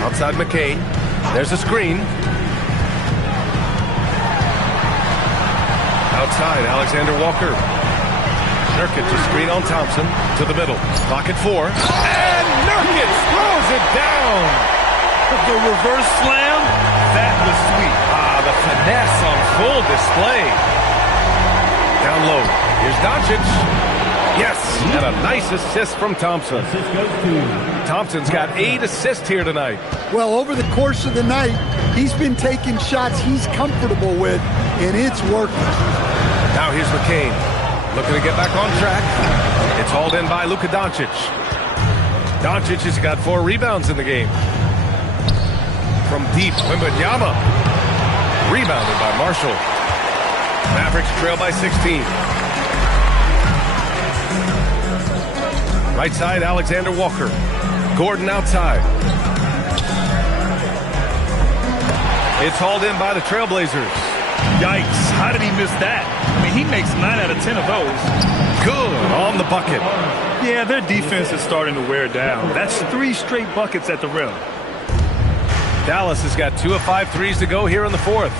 Outside McCain. There's a screen. Outside, Alexander Walker. Nurkic, a screen on Thompson to the middle. Pocket four. And Nurkic throws it down. The reverse slam, that was sweet. The finesse on full display. Down low. Here's Doncic. Yes, and a nice assist from Thompson. Thompson's got 8 assists here tonight. Well, over the course of the night, he's been taking shots he's comfortable with, and it's working. Now here's McCain. Looking to get back on track. It's hauled in by Luka Doncic. Doncic has got 4 rebounds in the game. From deep, Wembanyama. Rebounded by Marshall. Mavericks trail by 16. Right side, Alexander Walker. Gordon outside. It's hauled in by the Trailblazers. Yikes, how did he miss that? I mean, he makes 9 out of 10 of those. Good on the bucket. Yeah, their defense is starting to wear down. That's 3 straight buckets at the rim. Dallas has got 2 of 5 threes to go here in the fourth.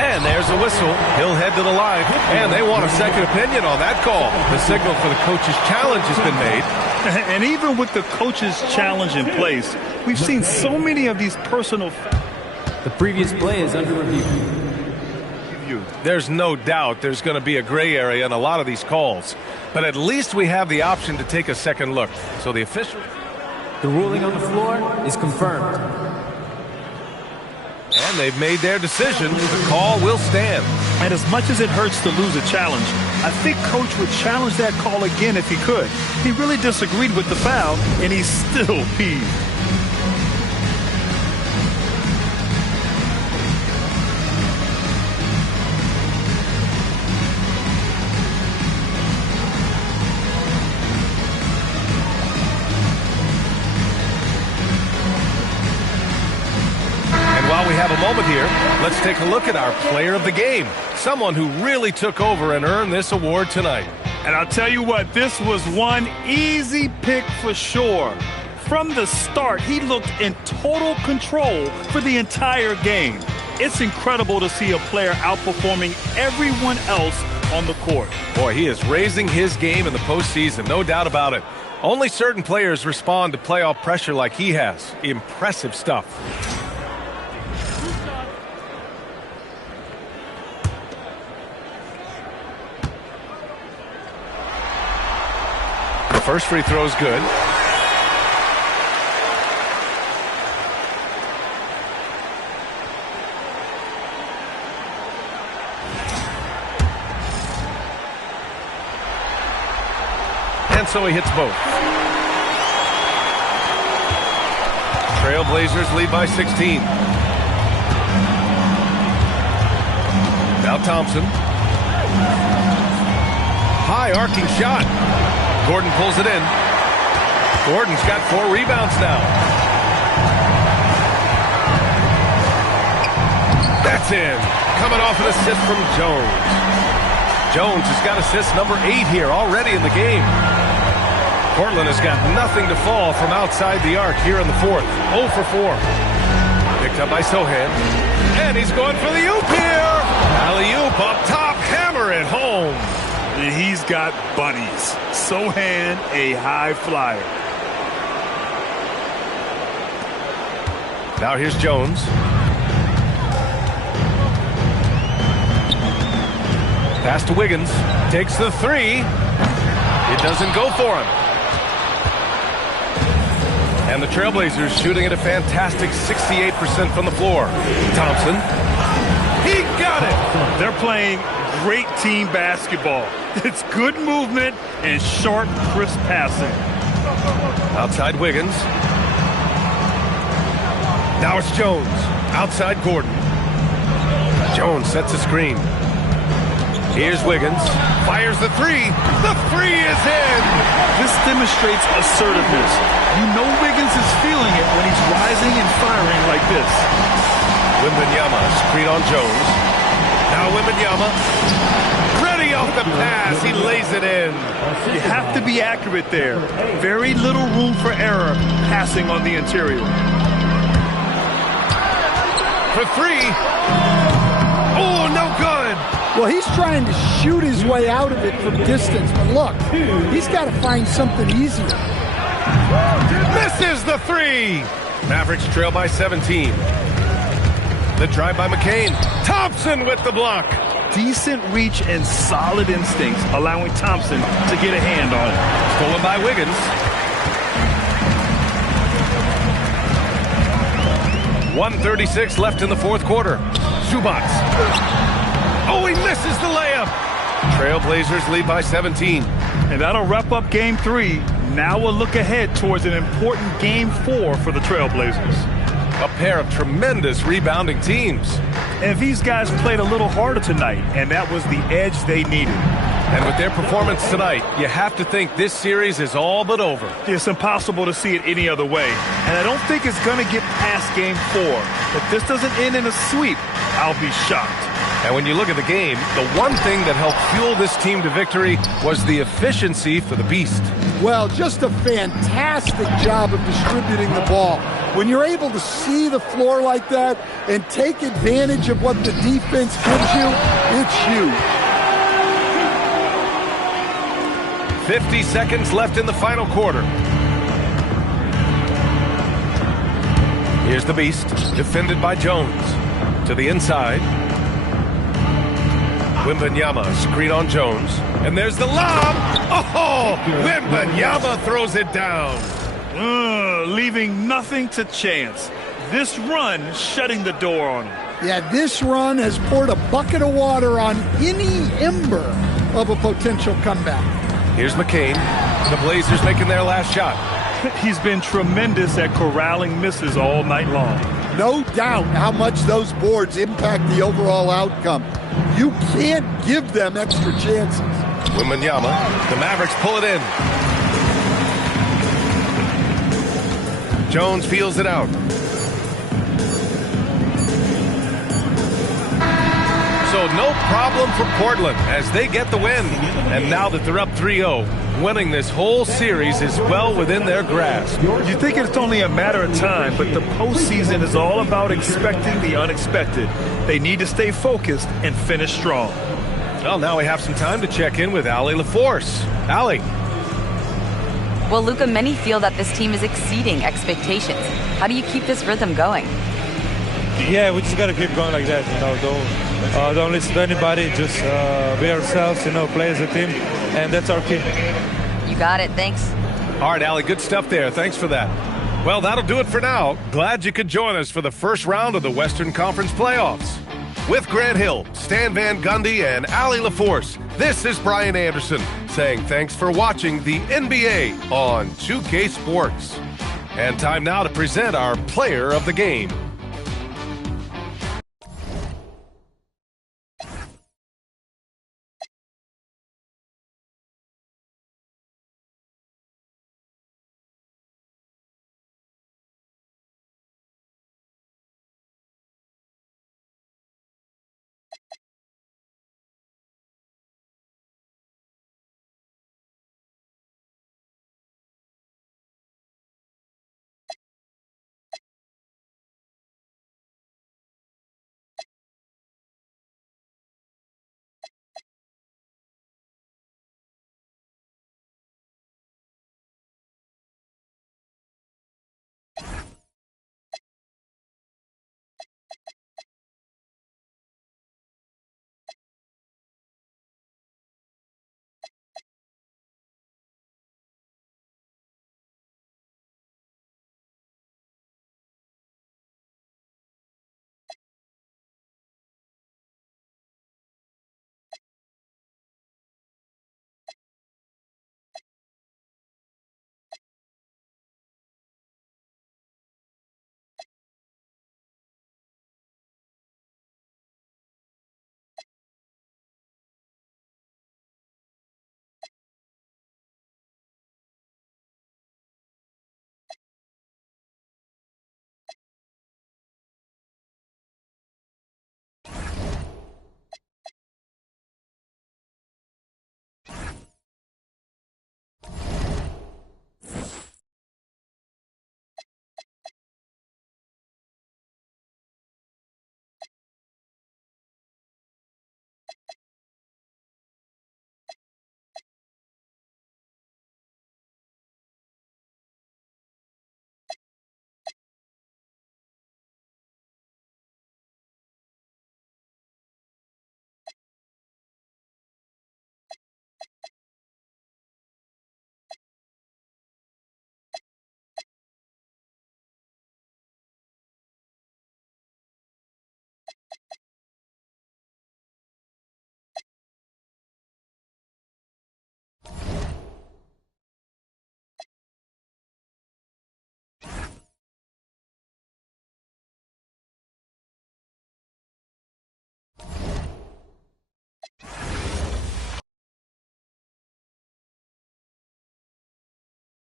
And there's a whistle. He'll head to the line. And they want a second opinion on that call. The signal for the coach's challenge has been made. And even with the coach's challenge in place, we've seen so many of these personal... The previous play is under review. you. There's no doubt there's going to be a gray area in a lot of these calls. But at least we have the option to take a second look. So the official... The ruling on the floor is confirmed. And they've made their decision. The call will stand. And as much as it hurts to lose a challenge, I think Coach would challenge that call again if he could. He really disagreed with the foul, and he's still peeved. While we have a moment here, let's take a look at our player of the game. Someone who really took over and earned this award tonight. And I'll tell you what, this was one easy pick for sure. From the start, he looked in total control for the entire game. It's incredible to see a player outperforming everyone else on the court. Boy, he is raising his game in the postseason, no doubt about it. Only certain players respond to playoff pressure like he has. Impressive stuff. First free throw is good. And so he hits both. Trailblazers lead by 16. Now Thompson. High arcing shot. Gordon pulls it in. Gordon's got 4 rebounds now. That's in. Coming off an assist from Jones. Jones has got assist number 8 here already in the game. Portland has got nothing to fall from outside the arc here in the fourth. 0 for 4. Picked up by Sohan. And he's going for the oop here. Alley-oop up top. Hammer it home. He's got buddies. Sohan, a high flyer. Now here's Jones. Pass to Wiggins. Takes the 3. It doesn't go for him. And the Trailblazers shooting at a fantastic 68% from the floor. Thompson. He got it. They're playing great team basketball. It's good movement and sharp, crisp passing. Outside Wiggins. Now it's Jones. Outside Gordon. Jones sets a screen. Here's Wiggins. Fires the 3. The 3 is in. This demonstrates assertiveness. You know Wiggins is feeling it when he's rising and firing like this. Wembanyama screen on Jones. Now Wembanyama. Ready off the pass. He lays it in. You have to be accurate there. Very little room for error passing on the interior. For 3. Oh, no good. Well, he's trying to shoot his way out of it from distance. But look, he's got to find something easier. Misses the 3. Mavericks trail by 17. The drive by McCain. Thompson with the block. Decent reach and solid instincts, allowing Thompson to get a hand on it. Stolen by Wiggins. 1:36 left in the fourth quarter. Zubac. Oh, he misses the layup. Trailblazers lead by 17. And that'll wrap up Game 3. Now we'll look ahead towards an important Game 4 for the Trailblazers. A pair of tremendous rebounding teams. And these guys played a little harder tonight, and that was the edge they needed. And with their performance tonight, you have to think this series is all but over. It's impossible to see it any other way. And I don't think it's going to get past Game 4. If this doesn't end in a sweep, I'll be shocked. And when you look at the game, the one thing that helped fuel this team to victory was the efficiency for the Beast. Well, just a fantastic job of distributing the ball. When you're able to see the floor like that and take advantage of what the defense gives you, it's huge. 50 seconds left in the final quarter. Here's the Beast, defended by Jones. To the inside. Wembanyama, screen on Jones. And there's the lob. Oh, Wembanyama throws it down. Leaving nothing to chance. This run shutting the door on him. Yeah, this run has poured a bucket of water on any ember of a potential comeback. Here's McCain. The Blazers making their last shot. He's been tremendous at corralling misses all night long. No doubt how much those boards impact the overall outcome. You can't give them extra chances. Wembanyama. The Mavericks pull it in. Jones feels it out. So no problem for Portland as they get the win. And now that they're up 3-0, winning this whole series is well within their grasp. You think it's only a matter of time, but the postseason is all about expecting the unexpected. They need to stay focused and finish strong. Well, now we have some time to check in with Allie LaForce. Allie. Well, Luka, many feel that this team is exceeding expectations. How do you keep this rhythm going? Yeah, we just got to keep going like that. Don't listen to anybody. Just be ourselves. Play as a team, and that's our key. You got it. Thanks. All right, Allie, good stuff there. Thanks for that. Well, that'll do it for now. Glad you could join us for the first round of the Western Conference playoffs. With Grant Hill, Stan Van Gundy, and Allie LaForce, this is Brian Anderson saying thanks for watching the NBA on 2K Sports. And time now to present our player of the game.